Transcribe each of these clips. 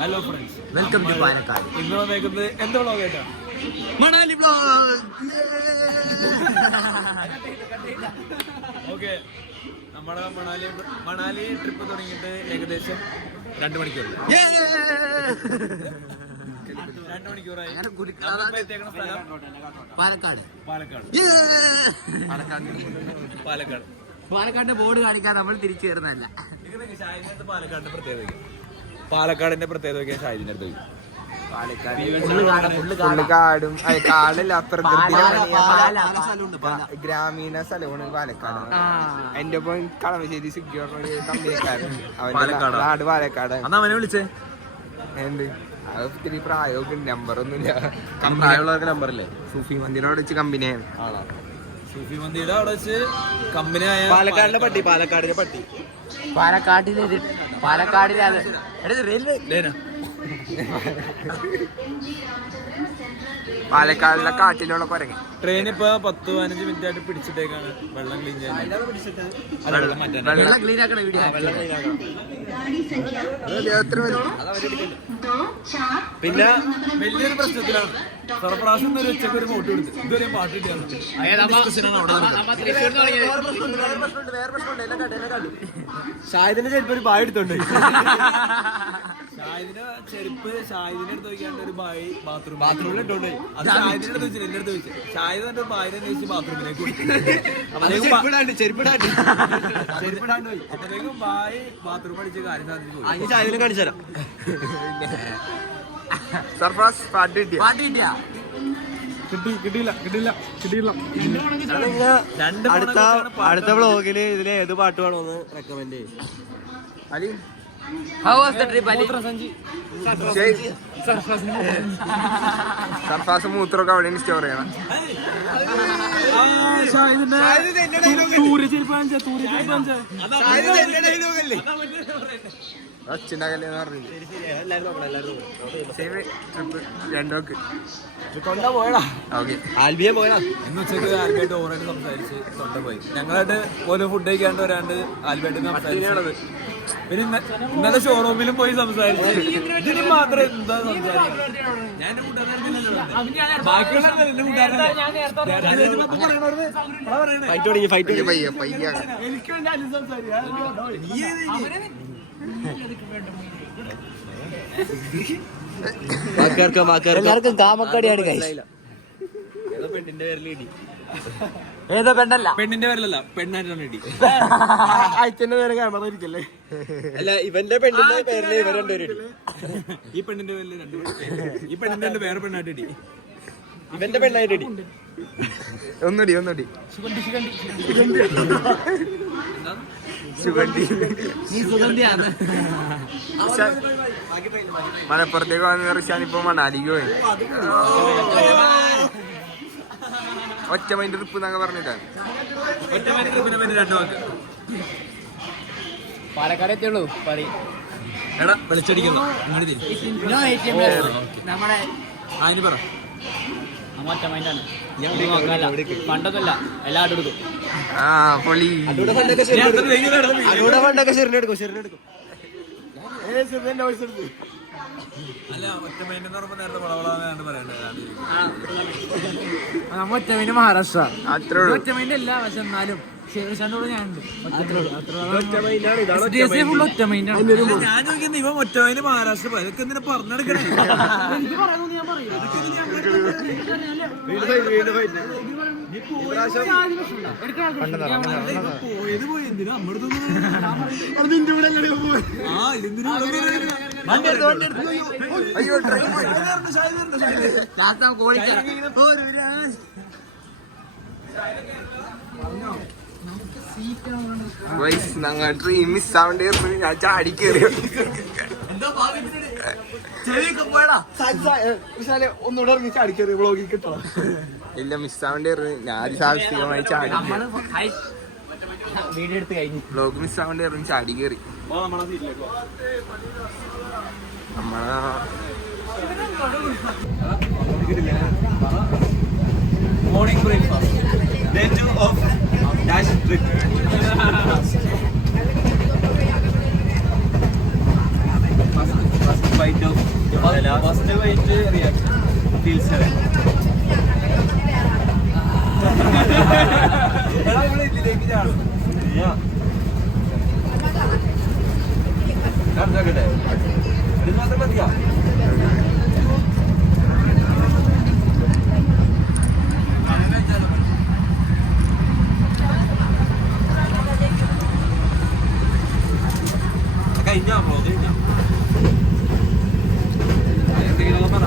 Hello friends, welcome to Palakkad. ഇന്ന് വന്നേക്കുന്നത് എന്ത് വ്ളോഗായിട്ടാണ്? മണാലി വ്ളോഗ്. ഓക്കെ, നമ്മുടെ മണാലി ട്രിപ്പ് തുടങ്ങിയിട്ട് ഏകദേശം 2 മണിക്കൂറായി. 2 മണിക്കൂറായി. എത്തിയേക്കുന്ന സ്ഥലം പാലക്കാട്. പാലക്കാടിന്റെ ബോർഡ് കാണിക്കാൻ നമ്മൾ തിരിച്ചു വരുന്നതല്ല. പാലക്കാടിന്റെ പ്രത്യേകത ഷാഹിദിന്റെ അടുത്ത് കാടും കാടല്ല, അത്ര ഗ്രാമീണ സ്ഥലമാണ് പാലക്കാട്. എന്റെ ഒപ്പം കളമശ്ശേരി സിഗ്ഗിയോട് കമ്പനിക്കാരൻ, അവന്റെ നാട് പാലക്കാട്. അവനെ വിളിച്ചേ എന്ത് അത് ഒത്തിരി പ്രായമൊക്കെ നമ്പറൊന്നുമില്ല. പ്രായമുള്ളവർക്ക് നമ്പറില്ലേ? സൂഫി മന്ദിരോട് വെച്ച് കമ്പനിയാണ്. സൂഫി മന്ദിയുടെ അവിടെ വെച്ച് കമ്പനിയായ പാലക്കാടിന്റെ പട്ടി. പാലക്കാടിലെ അത് പാലക്കാടിലെ കാട്ടിലുള്ള കുരങ്ങ്. ട്രെയിൻ ഇപ്പൊ 10-15 മിനിറ്റ് ആയിട്ട് പിടിച്ചിട്ടേക്കാണ് വെള്ളം ക്ലീൻ ചെയ്യാൻ. വെള്ളം ക്ലീൻ ആക്കണ വീഡിയോ. പിന്നെ വലിയൊരു പ്രശ്നത്തിലാണ്. സർപ്രാവശ്യം ഒരു ഉച്ചക്ക് ഒരു ഫോട്ടോ എടുത്ത് ഇതുവരെ പാട്ട് കിട്ടിയാണ്. ഷാഹിദിന്റെ ചെരുപ്പ് ഒരു ബായ് എടുത്തോണ്ട്. ഷാഹിദിന്റെ ചെരുപ്പ് ഷാഹിദിന്റെ അടുത്ത് നോക്കിയാണ്ട് ഒരു ബായ് ബാത്റൂമിൽ ഇട്ടോണ്ട്. അത് ഷാഹിദിന്റെ അടുത്ത് വെച്ചില്ല, എന്റെ അടുത്ത് വെച്ചു. ഷാഹിദ് എന്റെ ബായിനെ അന്വേഷിച്ച് ബാത്റൂമിലേക്ക് ചെരുപ്പിടാണ്ട് പോയി. അപ്പോഴേക്കും ബായ് ബാത്റൂം അടിച്ച് കാര്യം സാധിച്ചു. ഷാഹിദിനെ കാണിച്ചു തരാം. സർഫാസ് പാട്ട് കിട്ടിയ കിട്ടിയില്ല. അടുത്ത വ്ളോഗില് ഇതിലെ ഏത് പാട്ട് വേണമെന്ന് റെക്കമെൻഡ് ചെയ്യും. Ali, How was the trip, Ali? Sarfaz മൂത്രമൊക്കെ അവിടെ സ്റ്റോർ ചെയ്യണം. ഒച്ചുണ്ടാകല്ലേന്ന് പറഞ്ഞു. ആൽബിയെ പോയടാ. ഇന്ന് ഉച്ചക്ക് ആൽബിയായിട്ട് ഓവറായിട്ട് സംസാരിച്ച് തൊണ്ട പോയി. ഞങ്ങളായിട്ട് ഓരോ ഫുഡ് കഴിക്കാണ്ട് വരാണ്ട് ആൽബിയായിട്ട് സംസാരിച്ചത്. പിന്നെ ഇന്നലെ ഷോറൂമിലും പോയി സംസാരിച്ച് ഇതിന് മാത്രം എന്താ സംസാരിക്കുന്നത്? ഞാൻ എന്റെ എല്ലാവർക്കും കാമക്കടിയാണ് പെണ്ണിന്റെ പേരിൽ ഇടി. ഏതോ പെണ്ണല്ല, പെണ്ണിന്റെ പേരിലല്ല, പെണ്ണായിട്ടാണ് ഇടി. അയച്ചന്റെ പേര് ക്യാമറ ഇരിക്കല്ലേ? അല്ല, ഇവന്റെ പെണ്ണിന്റെ പേരില് ഇവർ രണ്ടുപേരും. ഈ പെണ്ണിന്റെ പേരിൽ 2 ഈ പെണ്ണിന്റെ പേരിൽ വേറെ പെണ്ണായിട്ട് ഇടി. ഇവന്റെ പെണ്ണായിട്ട് ഇടി. ഒന്നുടി മലപ്പുറത്തേക്ക് വന്ന റിഷാനിപ്പോ മണാലിക്ക് പോയി. ഒറ്റ മൈൻഡ് ട്രിപ്പ് എന്നൊക്കെ പറഞ്ഞിട്ടാണ്. പാലക്കാട് എത്തിയുള്ളൂ. എടാ വെളിച്ചടിക്കുന്നു. നമ്മുടെ അതിന് പറ. പണ്ടൊന്നുമില്ല, എല്ലാവരും എടുക്കും. പൊളി. അല്ല, ഒറ്റ മൈൻഡ് എന്ന് പറയുമ്പോൾ നേരത്തെ വളവളാന്ന് പറയണ്ടത്. നമ്മ ഒറ്റമൈൻഡ് മഹാരാഷ്ട്ര. അത്രേ ഉള്ളൂ. ഒറ്റമൈൻഡ് അല്ല, പക്ഷെ എന്നാലും ഞാനുണ്ട്. ഞാൻ ചോദിക്കുന്നത് ഇവ ഒറ്റ മൈൻഡ് മഹാരാഷ്ട്ര ഇതൊക്കെ എന്തിനാ പറഞ്ഞെടുക്കണേ? എനിക്ക് പറയുന്നു, ഞാൻ പറയും. പോയത് പോയി. എന്തിനാ നമ്മുടെ ഡ്രീം മിസ് ആവേണ്ടി ഞാൻ ചാടി കയറി. ഒന്നുകൂടെ ഇറങ്ങി ചാടി കയറി വ്ളോഗിൽ കിട്ടണം. ഇല്ല, മിസ് ആവേണ്ടി ഞാൻ സാഹസികമായി ചാടി വീഡിയോ എടുത്ത് കഴിഞ്ഞു. വ്ളോഗ് മിസ് ആവേണ്ടി ഇറങ്ങി ചാടി കയറി. Morning breakfast day 2 of dash trip. First bite of first white reaction ഇതിലേക്ക് ചാടട്ടെ ഇത് മാത്രം മതിയാ കഴിഞ്ഞ എന്തെങ്കിലും പറ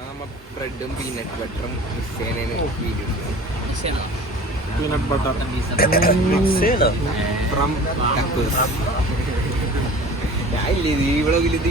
ഞാൻ മാത്രം ബ്രെഡും പീനട്ട് ബട്ടറും മിക്സ് ചെയ്യുന്നതിന് വീഡിയോ പീനട്ട് ബട്ടർ ഫ്രം ഞാൻ ഇല്ലേ ഈ വ്ളോഗിൽ ഇത്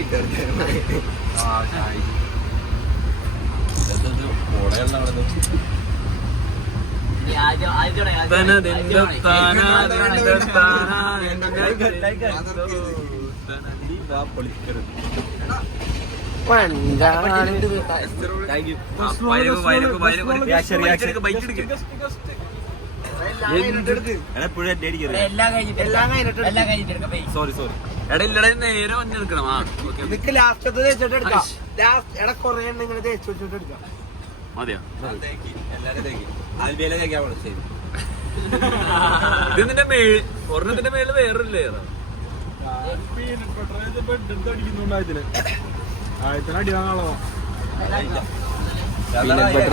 സോറി എടാ നേരെ വന്നെടുക്കണം ലാസ്റ്റത്തെ തേച്ചിട്ട് എടുക്കാം ലാസ്റ്റ് എടാ കൊറേ നിങ്ങൾ തേച്ച് വെച്ചിട്ട് എടുക്കാം മതിയോ ആൽബിയയിലെ തേക്കാൻ ശരി ഇത് നിന്റെ ഒരെണ്ണത്തിന്റെ മേളിൽ വേറൊരു ലെയർ പീനട്ട് ബട്ടർ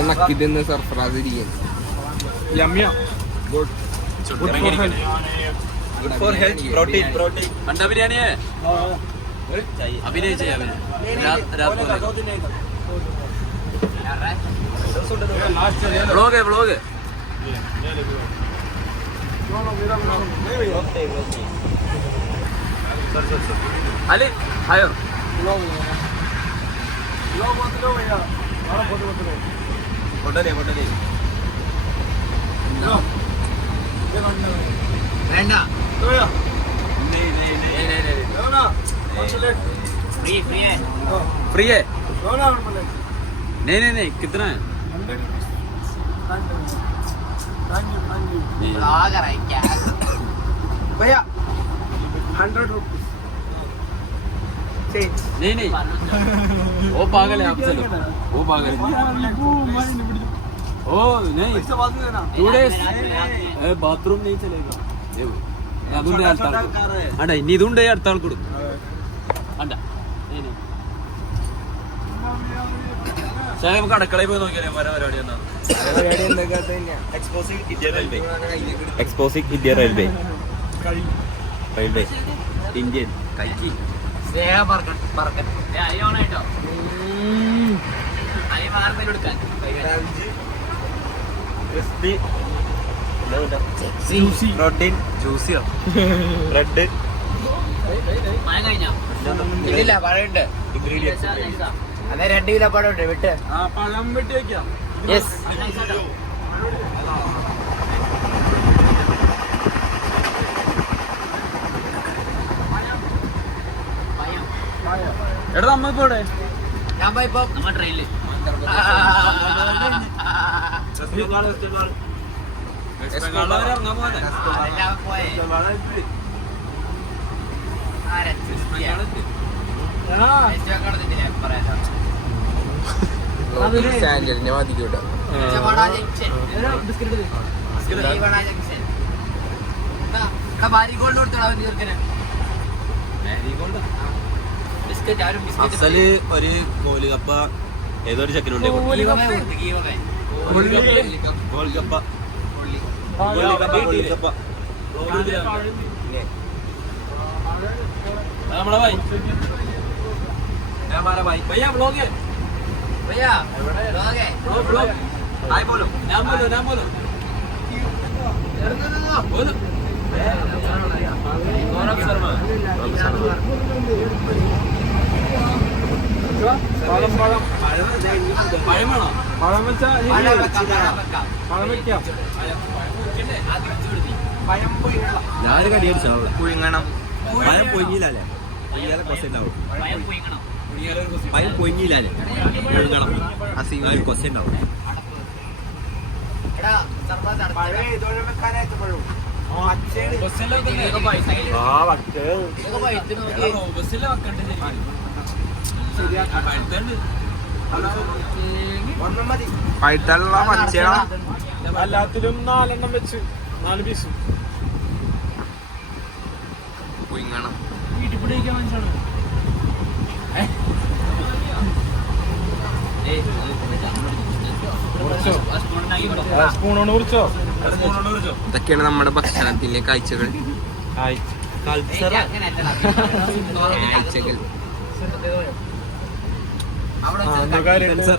നക്കി തിന്ന് സർഫറാസ് ഇരിക്കും ഗുഡ് ഫോർ ഹെൽത്ത് പ്രോട്ടീൻ അണ്ട ബിരിയാണിയെ അഭിനയിച്ചേ വ്ളോഗ് അല്ലേ ഹയോ വേണ്ട फ्री है नहीं कितना है भैया 100 रुपीज नहीं वो पागल है आप चलो वो पागल है ओ नहीं 2 days बाथरूम नहीं चलेगा അതുകൊണ്ട് അണ്ട ഇനി ഇതുണ്ട് അടുത്ത ആൾക്ക് കൊടുക്കും അണ്ട നമുക്ക് അടുക്കളയിൽ പോയി നോക്കിയാലേ പരിപാടി എന്താണ് എക്സ്പോസിംഗ് ഇന്ത്യ റെയിൽവേ ഇന്ത്യൻ കൈക്ക് ക്രിസ്പി പ്രോട്ടീൻ ജ്യൂസിയോ ബ്രെഡ് ഇല്ല പഴമുണ്ട് ഇൻഗ്രീഡിയൻസ് അതെ 2 കിലോ പഴമുണ്ട് വിട്ട് പഴം വെട്ടി വെക്കാം യെസ് എടാ നമ്മളിപ്പോ ഇവിടെ ഞാൻ ഇപ്പൊ നമ്മ ട്രെയിനില് സ്റ്റാൻഡേർഡിനെ ബാധിക്കൂട്ടോ മാരിഗോൾഡ് കൊടുത്തോ അവന് ചെറുക്കന് ബിസ്ക്കറ്റ് ആരും അസല് ഒരു കോലുകപ്പ ഏതൊരു ചെക്കനുണ്ട് ഗോൽഗപ്പ നമ്മളെ ഭായി ഭയ്യ വ്ളോഗ് भैया ब्लॉग ഹായ് പോലും ഞാൻ പോലും बोलो गौरव शर्मा പഴമാണോ പഴം വെച്ചാ പഴം വെക്കാം ഞാനൊരു കടി അടിച്ചാണല്ലോ പുഴുങ്ങണം. പഴം പൊങ്ങിയില്ലേ പൊങ്ങിയാലെ കൊസ ഉണ്ടാവും പഴം പൊങ്ങിയില്ലേ പുഴുങ്ങണം അസീം ഒരു കൊസ ഉണ്ടാവും ആ വട്ടേ ബസ്സിലെ വെക്കണ്ടേ പഴുത്തുണ്ട് പഴുത്തുള്ള പച്ചയാ. എല്ലാത്തിലും 4 എണ്ണം വെച്ച് 4 പീസും പുഴുങ്ങണം. വീട്ടിൽ പിടിക്കാൻ മനസ്സിലാണ് സ്പൂണോട് കുറിച്ചോ ഇതൊക്കെയാണ് നമ്മുടെ ഭക്ഷണത്തിലെ കാഴ്ചകൾ. കാഴ്ചകൾ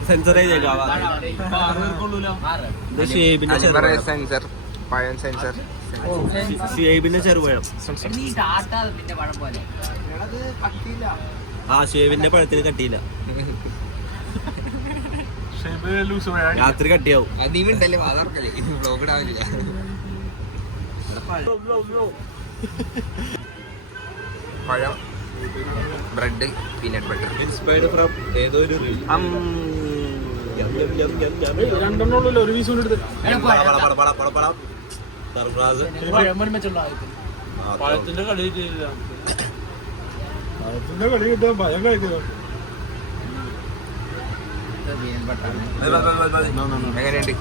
സെൻസറൈസ് സെൻസർ, പഴം സെൻസർ, ഷേബിന്റെ ചെറുപഴം ആ ഷേബിന്റെ പഴത്തിന് കട്ടിയില്ല രാത്രി കട്ടിയാവും. അതീമുണ്ടല്ലേ വാതർക്കല്ലേ ബ്ലോഗ് ഇടാവില്ല. പഴം, bread, peanut butter. Inspired from ഏതൊരു രണ്ടെണ്ണുള്ളൂ ഒരു പീസ് കൊണ്ട് എടുത്ത് പഴത്തിന്റെ കളി കിട്ടിയില്ല പഴത്തിന്റെ കളി കിട്ടാൻ ഭയം കഴിക്കുക എങ്ങനെയുണ്ട്?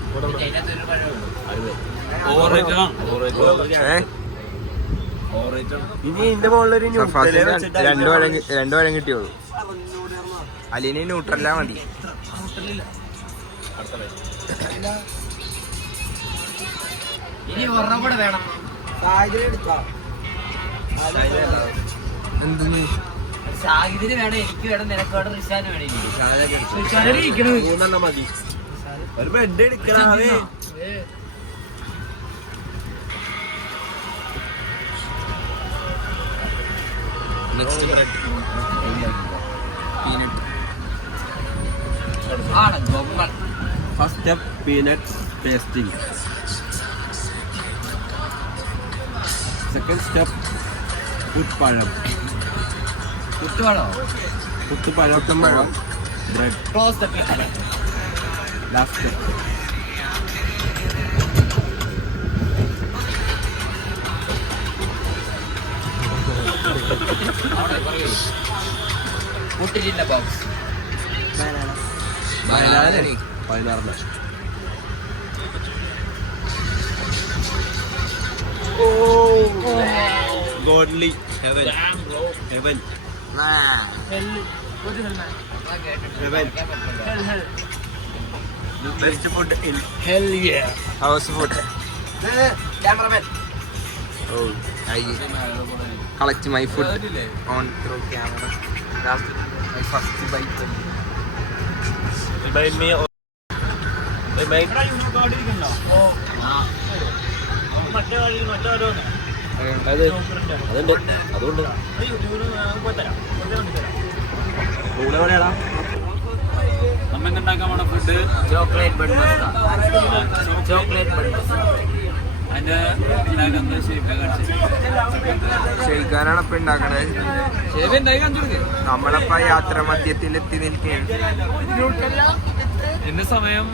ഇനി ഇതിന്റെ മുകളിലൊരു രണ്ടു വരം കിട്ടിയോളൂ. അലിന് ന്യൂട്രല്ല മതി. ഇനി ഒരെണ്ണം കൂടെ വേണം. എന്തെന്ന് ഷാഹിദിന് വേണം, എനിക്ക് വേണം, നിനക്ക് വേണം, റിഷാന് വേണം. മൂന്നെണ്ണം മതി. ഒരു ബെഡ് എടുക്കണേ. Next bread, peanut. First step peanuts pasting. Second step പുട്ടുപഴം. പുട്ടുപഴം ബ്രെഡ്. ലാസ്റ്റ് സ്റ്റെപ്പ് മുട്ടിലിന്റെ box. 16. Godly heaven. Heaven. Best food in Hell yeah. House food. Cameraman. Oh, I collect my food on through camera. That's my first bite. by me. അതുണ്ട് അതുകൊണ്ട് നമ്മ എന്തുണ്ടാക്കാൻ പോണ food chocolate bun Musca. Chocolate bun Musca. അതിന്റെ ഉണ്ടാക്കുന്നത് ഷെയ്ക്കാനാണ് ഇപ്പൊ ഉണ്ടാക്കണത്. ശരി ഉണ്ടായി കാണിച്ചു നമ്മളിപ്പോ യാത്ര മധ്യത്തിൽ എത്തി നിൽക്കുകയാണ്. ഇന്ന് സമയം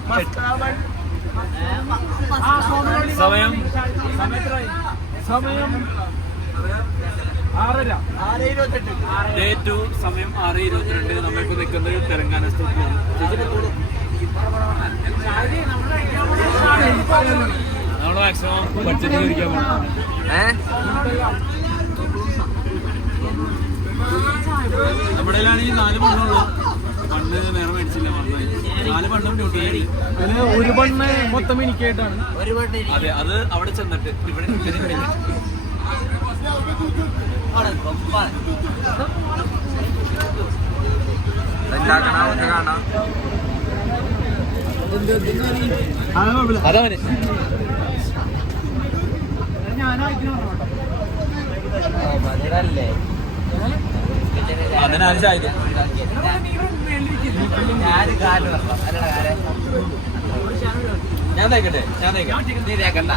സമയം 6:30. ഡേ 2 സമയം 6:22. നമ്മളിപ്പോ നിൽക്കുന്നത് തെലങ്കാന സ്റ്റേറ്റിലാണ്. നമ്മൾ മാക്സിമം ബഡ്ജറ്റ് ഇരിക്കാൻ പോകണം. നമ്മുടെ 4 പണ്ണുള്ളൂ. പണ്ട് വേറെ മേടിച്ചില്ല. 4 പണ്ണും ഡ്യൂട്ടി. അതിന് ഒരു പണ്ണ് മൊത്തം എനിക്കായിട്ടാണ്. അതെ, അത് അവിടെ ചെന്നിട്ട് ഇവിടെ കാണാം. അതവന് അതിനാണ് ചായത്. ഞാൻ തേക്കട്ടെ? നീ തേക്കണ്ട.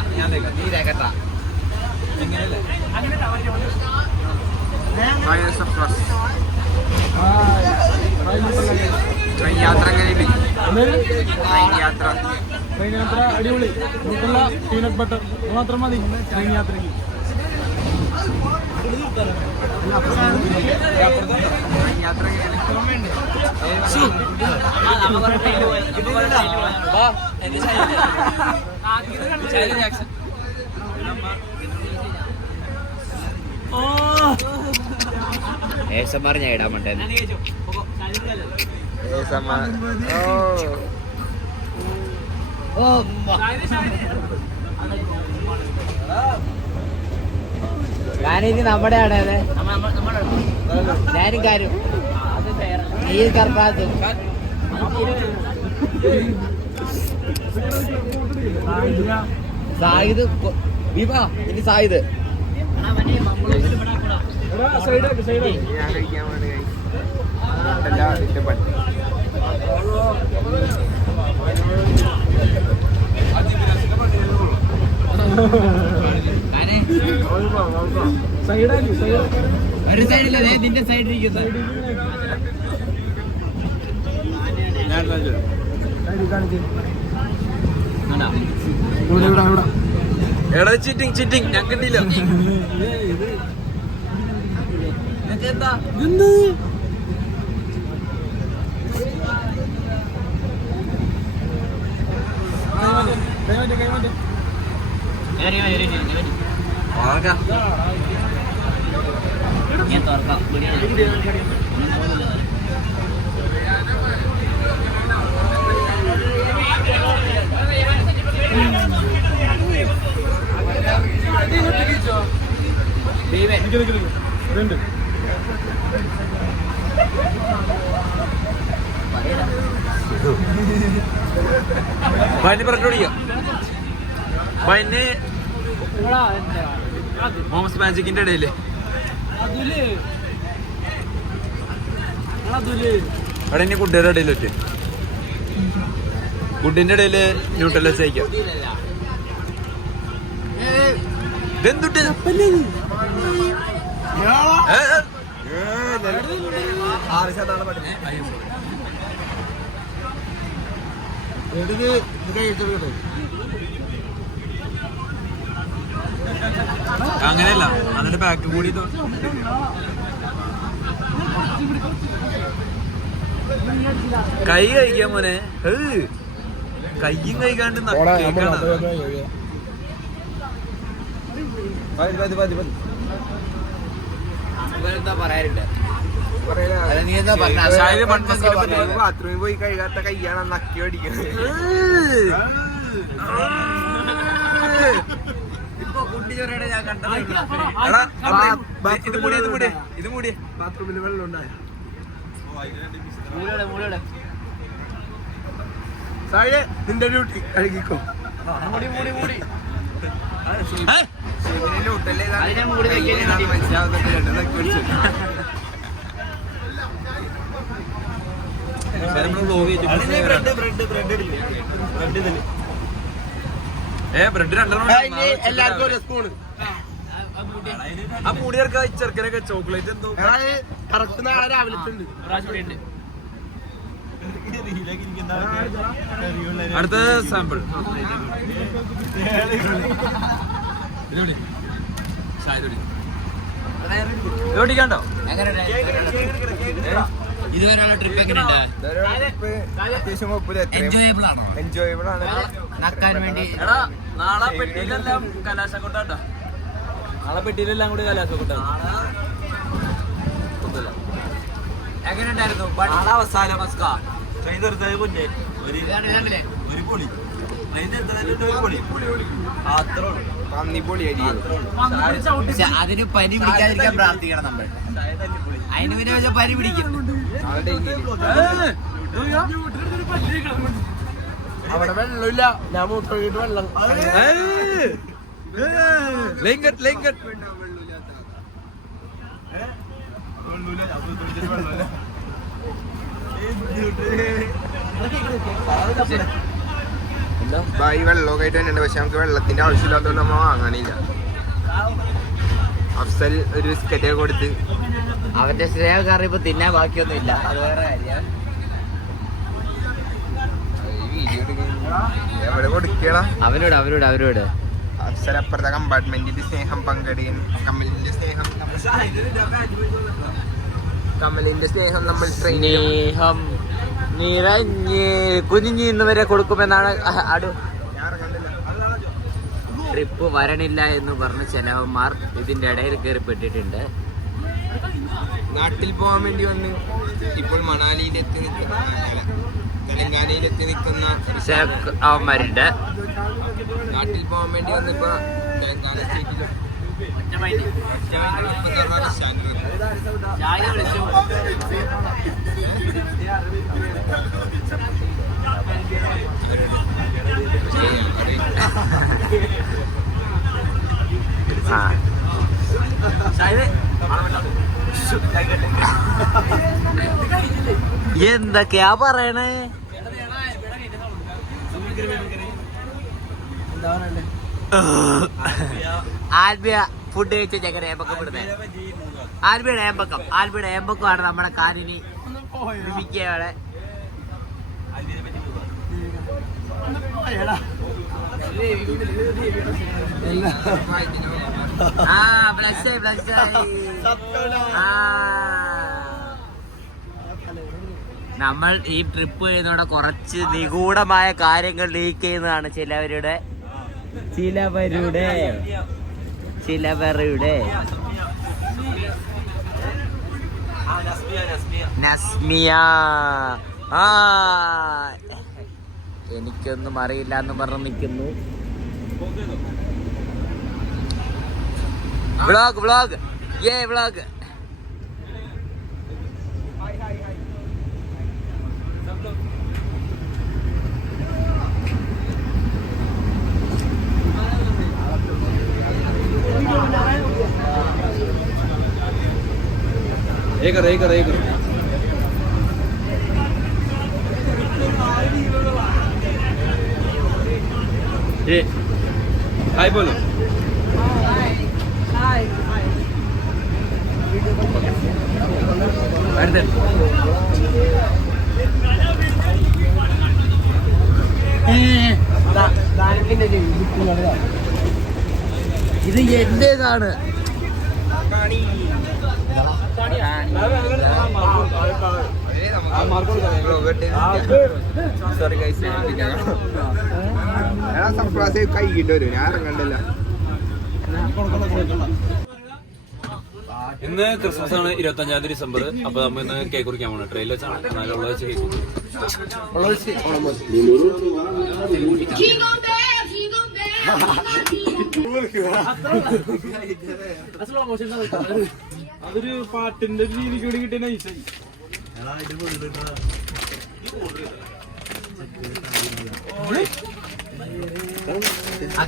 എങ്ങനെയല്ലേ? ട്രെയിൻ യാത്ര എങ്ങനെയുണ്ട്? ട്രെയിൻ യാത്ര അടിപൊളി. നമുക്കുള്ള പീനട്ട് ബട്ടർ മാത്രം മതി ട്രെയിൻ യാത്രയ്ക്ക്. യാത്ര ഏഷന്മാർ ഞാൻ ഇടാൻ വേണ്ടേ ഞാനിത് നമ്മുടെ ആണ്. ഞാനും കാര്യം നീ കർപ്പാത്തും സായിദ് ഇനി സായിദ് ഞാൻ കഴിക്കാൻ വേണ്ടി എല്ലാം ഇഷ്ടപ്പെട്ടു. ഒരു സൈഡില്ല നിന്റെ സൈഡിലിരിക്കുന്നത്. എടാ ചിറ്റിങ് ഞാൻ കിട്ടിയില്ല. എന്താ ഞാൻ തുറക്കാം. ബൈന് പറഞ്ഞോടിക്കാം. ബൈന് മോമസ് മാജിക്കിന്റെ ഇടയില് അവിടെ ഇനി കുട്ടിയുടെ ഇടയിൽ വെച്ച് കുട്ടിന്റെ ഇടയില് ന്യൂട്രൽ വെച്ചയക്കാം. ഇതെന്തുട്ട് അങ്ങനെയല്ല, അതിന്റെ ബാക്ക് കൂടി കൈ കഴിക്കാൻ മോനെ. കയ്യും കഴിക്കാണ്ട് എന്താ പറയാറുണ്ട്? ബാത്റൂമിൽ പോയി കഴുകാത്ത കയ്യാണ് നക്കി അടിക്കുന്നത്. ഇപ്പൊ കുട്ടി ചൊറയുടെ ഞാൻ കണ്ടത് ഇത് മൂടിയ ബാത്റൂമിൽ വെള്ളം ഉണ്ടായ സായേ നിന്റെ ഡ്യൂട്ടി കഴുകിക്കോ. ബ്രെഡ് എല്ലാവർക്കും ഒരു സ്പൂണ്. ആ മൂടിയർക്ക് ചെറുക്കനൊക്കെ ചോക്ലേറ്റ് എന്തോ കറക്റ്റ് നാളെ രാവിലെ അടുത്ത സാമ്പിൾ ഓടിക്കാണ്ടോ? ഇതുവരെയുള്ള ട്രിപ്പ് എങ്ങനെയുണ്ട്? എൻജോയബിൾ ആണോ? എൻജോയബിൾ ആണ്. നക്കാൻ വേണ്ടി നാളെ പെട്ടിയിലെല്ലാം കലാശക്കൊട്ടാട്ടോ. നാളെ പെട്ടിയിലെല്ലാം കൂടി കലാശക്കൊട്ടാണ്. എങ്ങനെയുണ്ടായിരുന്നു അവസാനം ട്രെയിൻ നിർത്താൻ മുന്നേ ഒരു പൊളി ട്രെയിൻ നിർത്താനായിട്ട് ഒരു പൊളി അത്രേ ഉള്ളൂ. പക്ഷെ അതിന് പനി പിടിക്കാതിരിക്കാൻ പ്രാർത്ഥിക്കണം നമ്മൾ. അതിന് പിന്നെ വെച്ചാൽ പനി പിടിക്കും. അവിടെ വെള്ളമില്ല, ഞാൻ മൂത്രമൊഴിയിട്ട് വെള്ളം ഈ വെള്ളമൊക്കെ ആയിട്ട് തന്നെയുണ്ട്. പക്ഷെ നമുക്ക് വെള്ളത്തിന്റെ ആവശ്യമില്ലാത്തതുകൊണ്ട് നമ്മൾ വാങ്ങാനില്ല. അഫ്സൽ ഒരു ബിസ്ക്കറ്റ് കൊടുത്ത് അവന്റെ സ്നേഹക്കാർ ഇപ്പൊ തിന്നാൻ ബാക്കിയൊന്നും ഇല്ല. അത് വേറെ കാര്യം. എവിടെ കൊടുക്കണം അവരോട് അഫ്സൽ അപ്പുറത്തെ കമ്പാർട്ട്മെന്റിൽ സ്നേഹം പങ്കിടുകയും കമലിന്റെ സ്നേഹം നമ്മൾ സ്നേഹം നിറഞ്ഞ് കുഞ്ഞിന്ന് വരെ കൊടുക്കുമെന്നാണ് ട്രിപ്പ് വരണില്ല എന്ന് പറഞ്ഞ ചെലവന്മാർ ഇതിന്റെ ഇടയിൽ കയറിപ്പെട്ടിട്ടുണ്ട്. നാട്ടിൽ പോകാൻ വേണ്ടി വന്ന് ഇപ്പോൾ മണാലിയിലെത്തി നിൽക്കുന്ന തെലങ്കാനയിലെത്തി നിൽക്കുന്ന അവന്മാരുണ്ട്. നാട്ടിൽ പോകാൻ വേണ്ടി വന്നിപ്പോ തെലങ്കാന സ്റ്റേറ്റിലും എന്തൊക്കെയാ പറയണേ? ആൽബിയ ഫുഡ് കഴിച്ച ചെക്കനെ ഏമ്പക്കം വിടുന്നത്. ആൽബിയുടെ ഏമ്പക്കമാണ് നമ്മുടെ കാരിനി മിക്കയാണ്. നമ്മൾ ഈ ട്രിപ്പ് ചെയ്യുന്നതോടെ കുറച്ച് നിഗൂഢമായ കാര്യങ്ങൾ ലീക്ക് ചെയ്യുന്നതാണ് ചിലവരുടെ നസ്മിയ. എനിക്കൊന്നും അറിയില്ല എന്ന് പറഞ്ഞു നിൽക്കുന്നു. വ്ളോഗ് एक हाय बोलो. ഇത് എന്റേതാണ്. കൈകിട്ട് വരും, ഞാൻ ഇറങ്ങണ്ടല്ല. ഇന്ന് ക്രിസ്മസ് ആണ്, 25 ഡിസംബർ. അപ്പൊ നമ്മ ഇന്ന് കേക്ക് കുറിക്കാൻ പോണ ട്രെയിനിൽ വെച്ചാണ്. എന്നാലുള്ള അതൊരു പാട്ടിന്റെ രീതിക്ക് കൂടി കിട്ടിയ നൈസായി.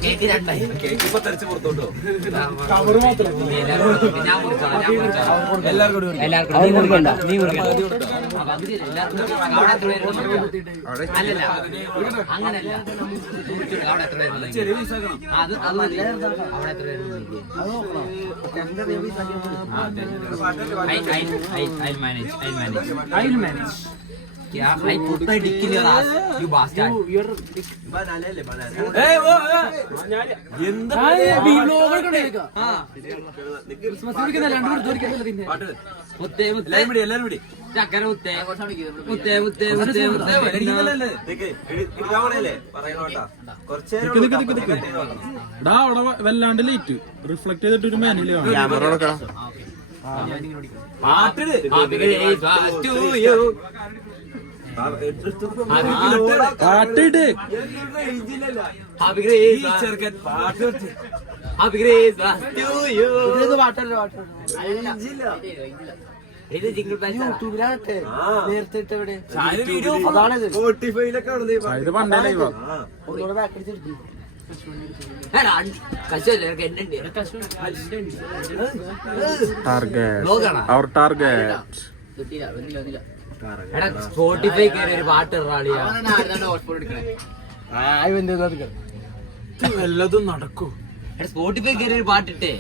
കേക്ക് ഇപ്പൊ തെരച്ച് പുറത്തോട്ടോ. കവറ് മാത്രം ചെറിയ പീസാക്കണം. എല്ലാരും ചക്കര മുത്തേ അവിടെ വല്ലാണ്ട് ലേറ്റ് റിഫ്ലക്ട് ചെയ്തിട്ട് ഒരു മാനുവൽ ക്യാമറ കൊടുക്കാം. പാട്ടിട് കാട്ടിട്ട് ചെറുക്കൻ പാട്ട് വീഡിയോ ഇത് പണ്ടേ ലൈവാ ടാർഗറ്റ് അവർ ടാർഗറ്റ് സ്പോട്ടിഫൈ കയറി ഒരു പാട്ട് ഇറാളിയാ വല്ലതും നടക്കൂ. സ്പോട്ടിഫൈ കയറി ഒരു പാട്ടിട്ടേ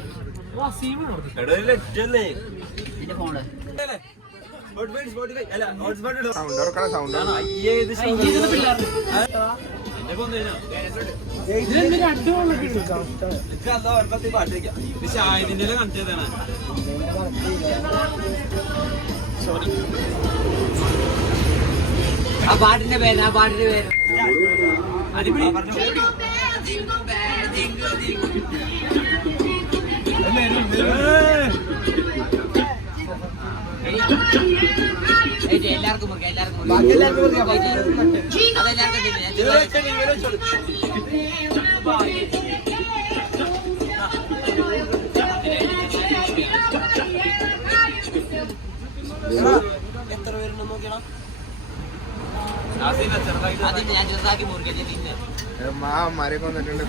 ഷാഹിദിന്റെ കണക്ട് ചെയ്താണ്. ആ പാട്ടിന്റെ പേര് അടിപൊളി. എല്ലാവർക്കും എത്ര പേരുണ്ടെന്ന് നോക്കിയാ അതിന് ഞാൻ ചെറുതാക്കി മുറിക്കല്ലേ തിന്നെ മാരെ കൊന്നിട്ടുണ്ട്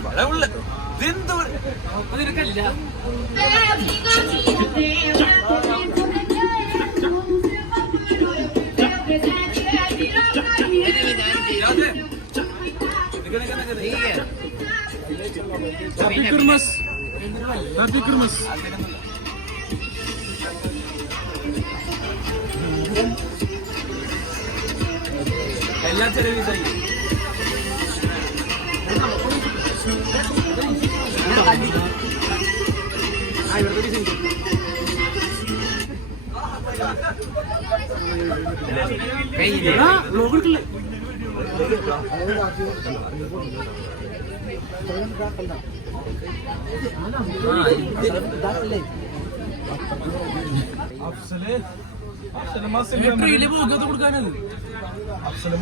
എല്ലാം ചെറിയ പീസായി.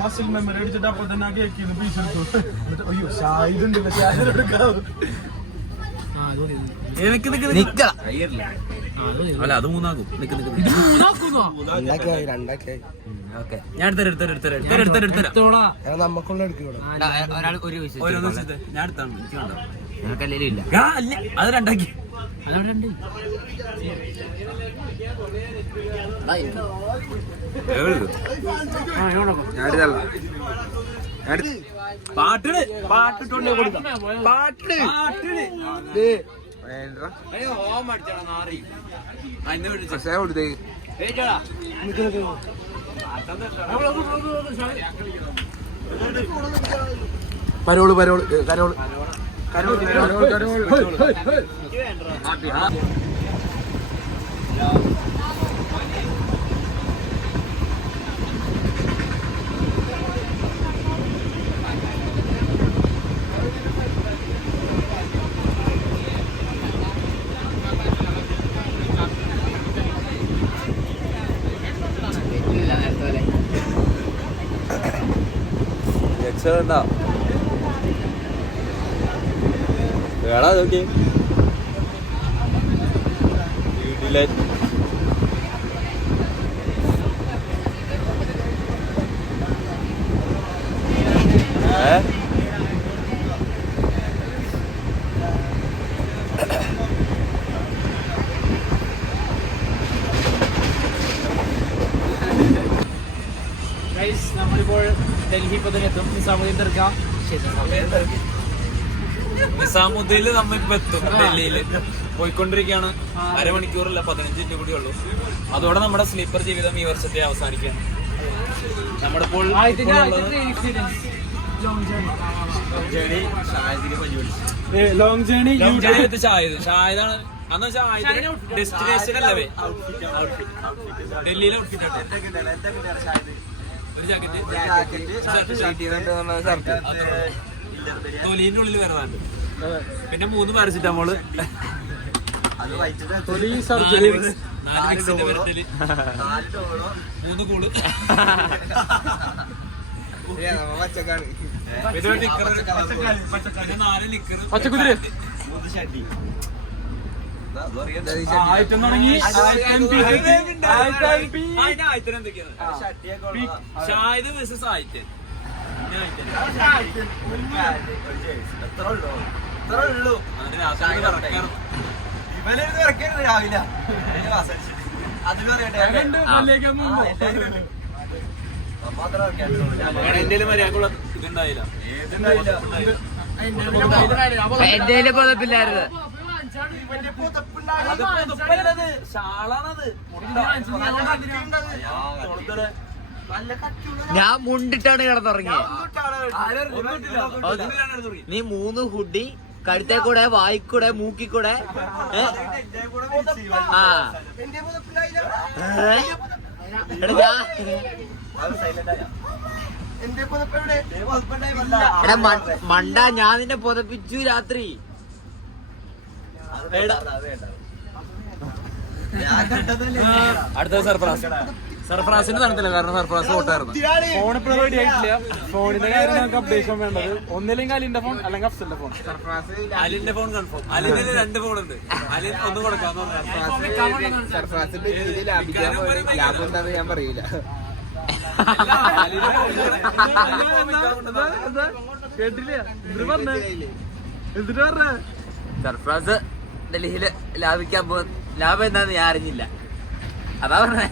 മസിൽ മെമ്മറി അടിച്ചിട്ട് അപ്പൊ തന്നെ ആ കേക്ക് പീസ് എടുത്തു. അയ്യോ ഷാഹിദുണ്ട് ഷാഹിദ് എടുക്കാതെ അല്ല അത് മൂന്നാകും. ഞാൻ നമ്മക്കുള്ള എടുക്കും ഒരാൾ ഒരു വിഷയം ഞാൻ എടുത്താണ്. എനിക്കുണ്ടോ? ഞങ്ങൾക്കല്ലേലും ഇല്ല അല്ല അത് രണ്ടാക്കി. പാട്ടിട് പാട്ടിട്ടോണ്ടേ കൊടുക്കാം. പാട്ടിട് ഹോം അടിച്ചാണ് നാറി. എന്നെ വിളിച്ചു പരോള് പരോള് കരോള് രക്ഷണ്ട വേടാ നോക്കി വീട്ടിലെ നമ്മളിപ്പോൾ ഡൽഹി പതിനെത്തും നിസാമുദ്ദീൻ ദർഗ. നിസാമുദ്ദീനില് നമ്മിപ്പോ എത്തും. ഡൽഹിയില് പോയിക്കൊണ്ടിരിക്കുകയാണ്. അരമണിക്കൂറില്ല 15 മിനിറ്റ് കൂടി ഉള്ളൂ. അതോടെ നമ്മുടെ സ്ലീപ്പർ ജീവിതം ഈ വർഷത്തെ അവസാനിക്കുകയാണ്. നമ്മുടെ ഇപ്പോൾ ലോങ് ജേണി ഷാഹിദാണ് അന്ന് ഡെസ്റ്റിനേഷൻ അല്ലേ ഡൽഹിയിലെ ഒരു ജാക്കറ്റ് തൊലീന്റെ ഉള്ളിൽ വരുന്നുണ്ട്. പിന്നെ 3 പാരസിറ്റമോള് 3 കൂള് പച്ചക്കാണ് പിന്നെ 4 ലിക്കർ പച്ചക്കുതിര ആയിരം തുടങ്ങി ഷാഹിദ് വേഴ്സസ് ആയിരത്തി രാവിലെ അതിന് എന്റെ മര്യാദക്കുള്ള ഇതുണ്ടായില്ല എന്റെ പുതപ്പില്ലായിരുന്നു. ഷാളാണത് ഞാൻ മുണ്ടിട്ടാണ് കിടന്നുറങ്ങിയത്. നീ 3 ഹുഡി കഴുത്തെ കൂടെ വായിക്കൂടെ മൂക്കിക്കൂടെ ആ എടാ മണ്ട ഞാൻ നിന്നെ പുതപ്പിച്ചു രാത്രി. അടുത്ത സർഫറാസിന് തരത്തില്ല, കാരണം സർഫറാസ് ഓട്ടായിരുന്നു. ഫോൺ ഇപ്പോഴും റെഡി ആയിട്ടില്ല. ഫോണിന്റെ കാര്യം നമുക്ക് അപ്ഡേഷൻ വേണ്ടത്. ഒന്നില്ലെങ്കിൽ അലിന്റെ ഫോൺ അല്ലെങ്കിൽ അഫ്സലിന്റെ ഫോൺ. അലിന്റെ ഫോൺ കൺഫേം. അലിന്റെ 2 ഫോൺ ഉണ്ട്. അലിൻ ഒന്ന് കൊടുക്കാന്ന് പറഞ്ഞു. ലാഭം എന്താണെന്ന് ഞാൻ പറയൂല. കേട്ടില്ല എന്നിട്ട് പറഞ്ഞ സർഫ്രാസ് ഡൽഹിയില് ലാഭിക്കാൻ ലാഭം എന്താന്ന് ഞാൻ അറിഞ്ഞില്ല, അതാ പറഞ്ഞേ.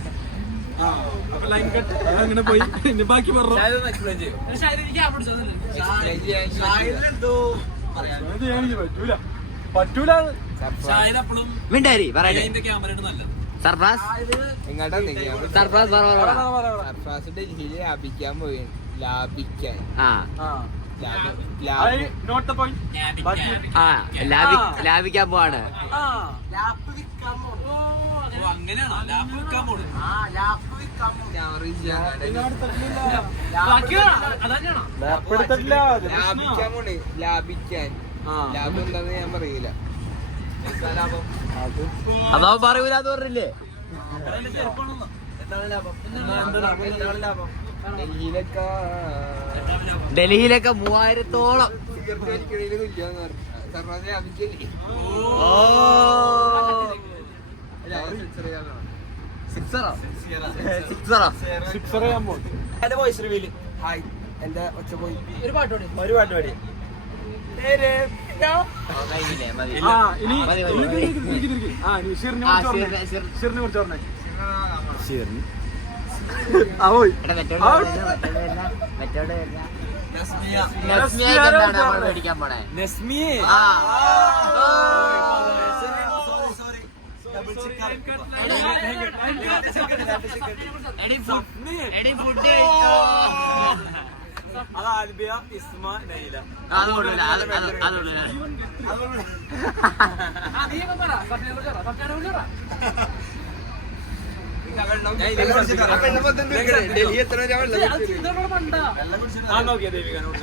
അങ്ങനെ പോയി. ഇനി ബാക്കി പറഞ്ഞു എക്സ്പ്ലെയിൻ ചെയ്യും. പറ്റൂല. ഷാഹിദ് അപ്പോഴും മിണ്ടാരി പറയട്ടെ. ക്യാമറയാണ് നല്ലത്. സർഫ്രാസ് എങ്ങോട്ടാ സർഫ്രാസ് സർഫാസ് ഡൽഹിയിൽ ലാഭിക്കാൻ പോയി. ലാഭിക്കാൻ നോട്ട് പോയി. ലാഭിക്കാൻ പോവാണ്. അങ്ങനെയാണോ ലാപ്പ് വെക്കാൻ പോണത്? ലാഭിക്കാൻ പോണേ. ലാഭിക്കാൻ ലാഭം എന്താന്ന് ഞാൻ പറയൂല. അതോ പറയൂലെന്ന് പറഞ്ഞില്ലേ. ഡൽഹിയിലൊക്കെ 3000-ഓളം സർഫാസ് ലാഭിക്കല്ലേ. സിക്സർ ചെയ്യാൻ പോകും. Voice reveal. ഹായ്, എന്റെ ഒച്ച പോയി. ഒരു പാട്ട് പാടി. ഷിറിനെ കുറിച്ച് പറഞ്ഞേ. മേടിക്കാൻ പോണേ നസ്മിയെ അത് ആൽബിയ ഇസ്മ നൈല. ഡൽഹി എത്ര നോക്കിയാ ദേവികാനോട്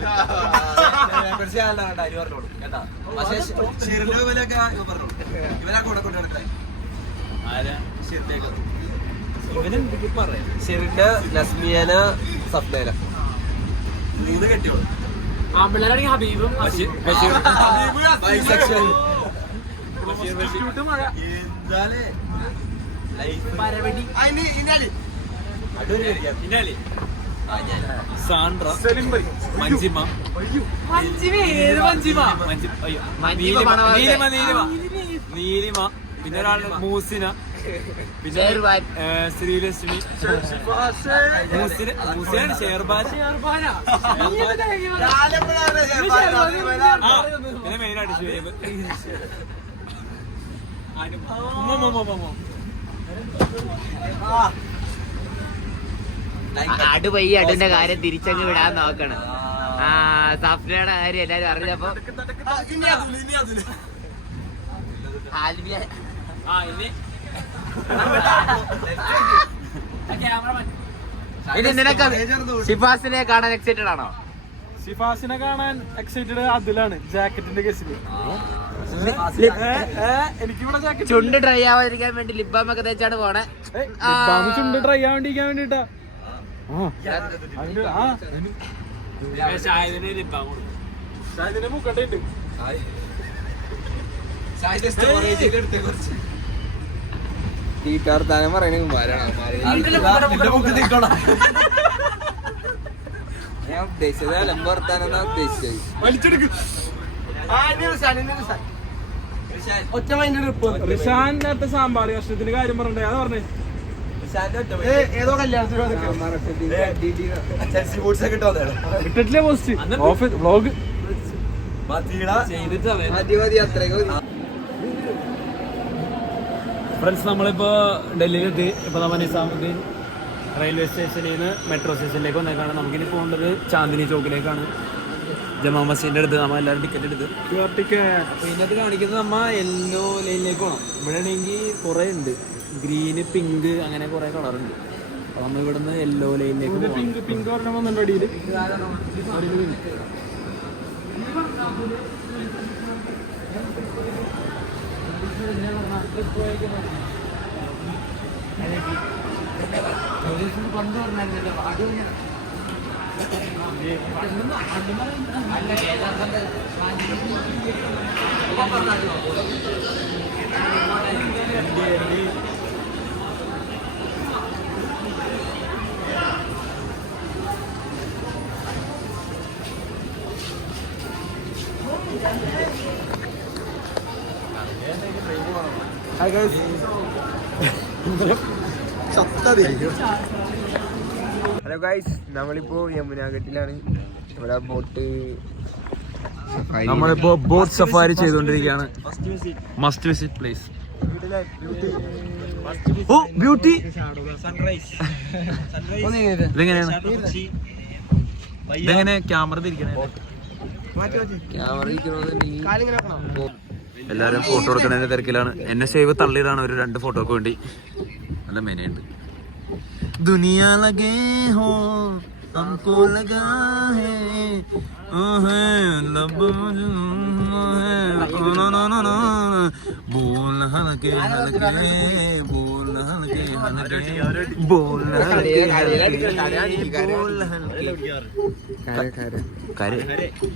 ഇവനെന്തൊക്കെ പറയാം. ഷെറിന്റെ നസ്മിയന് സഫ്നേന 3 കെട്ടിയോളൂ. ഹബീബും സാൻഡ്ര മഞ്ജിമ നീലിമ പിന്നെ ഒരാളുടെ മൂസിന പിന്നെ ശ്രീലക്ഷ്മി മൂസിനാണ് ഷെയർബാൻ പിന്നെ മെയിനായിട്ട് ഷുഹൈബ് അടു പയ്യ അടുന്റെ കാര്യം തിരിച്ചങ്ങ് വിടാൻ നോക്കണം. സഫ്നയുടെ കാര്യം എല്ലാരും അറിഞ്ഞപ്പോ ആൽബിയ ഇനി നിനക്ക് ഷിഫാസിനെ കാണാൻ എക്സൈറ്റഡ് ആണോ? ഷിഫാസിനെ കാണാൻ എക്സൈറ്റഡ് അതിലാണ് ജാക്കറ്റിന്റെ കേസിൽ. എനിക്കിവിടെ ജാക്കറ്റ് ചുണ്ട് ഡ്രൈ ആവാതിരിക്കാൻ വേണ്ടി ലിബാം ഒക്കെ തേച്ചാണ് പോണേ. ചുണ്ട് ട്രൈ ആവാണ്ടിരിക്കാൻ വേണ്ടിട്ടാ. ഷാഹിദിന്റെ മൂക്കട്ടുണ്ട്. വീട്ടുകാർത്താനം പറയണ കുമാരാണ്. ഞാൻ ഉദ്ദേശിച്ചത് അലമ്പ് വർത്താനാ ഉദ്ദേശിച്ചത്. റിഷാൻ നേരത്തെ സാമ്പാർ കഷ്ണത്തിന്റെ കാര്യം പറഞ്ഞേ, അത് പറഞ്ഞേ. ഏതോ കല്യാണത്തിന് ഇട്ടിട്ടില്ലേ പോസ്റ്റ് ഓഫ് വ്ളോഗ് ഫ്രണ്ട്സ്, നമ്മളിപ്പോ ഡൽഹിയിലെത്തി. ഇപ്പൊ നമ്മൾ നിസാമുദ്ദീൻ റെയിൽവേ സ്റ്റേഷനിൽ നിന്ന് മെട്രോ സ്റ്റേഷനിലേക്ക് വന്നേക്കാണ്. നമുക്കിനി പോകേണ്ടത് ചാന്ദിനി ചോക്കിലേക്കാണ്. ജമാ മസ്ജിദിന്റെ അടുത്ത് നമ്മൾ എല്ലാവരും ടിക്കറ്റ് എടുത്ത്. അപ്പൊ ഇതിനകത്ത് കാണിക്കുന്നത് നമ്മ യെല്ലോ ലൈനിലേക്ക് പോകണം. ഇവിടെ ആണെങ്കിൽ കുറെ ഉണ്ട്, ഗ്രീന്, പിങ്ക്, അങ്ങനെ കുറെ കളറുണ്ട്. അപ്പൊ നമ്മൾ ഇവിടുന്ന് യെല്ലോ ലൈനിലേക്ക് പോകണം. പിങ്ക് പറഞ്ഞ വന്നിട്ടുണ്ട് അടിയില്. ഹലോ ഗൈസ്, നമ്മളിപ്പോ യമുനാഘട്ടിലാണ്. ഇവിടെ നമ്മളിപ്പോ ബോട്ട് സഫാരി ചെയ്തുകൊണ്ടിരിക്കുകയാണ്. Must visit place. Oh beauty. ഇതെങ്ങനെ ക്യാമറ തിരിക്കണേ? ക്യാമറ എല്ലാരും ഫോട്ടോ എടുക്കുന്നതിന്റെ തിരക്കിലാണ്. എന്നെ സേവ് തള്ളിയതാണ് ഒരു 2 ഫോട്ടോക്ക് വേണ്ടി. നല്ല മെനയുണ്ട്. ദുനിയാ ലഗേ ഹോ ഹംകോ ലഗാ ഹേ ബോൽ ഹൽകേ ഹൽകേ ബോൽ ഹൽകേ ഹൽകേ ബോൽ ഹൽകേ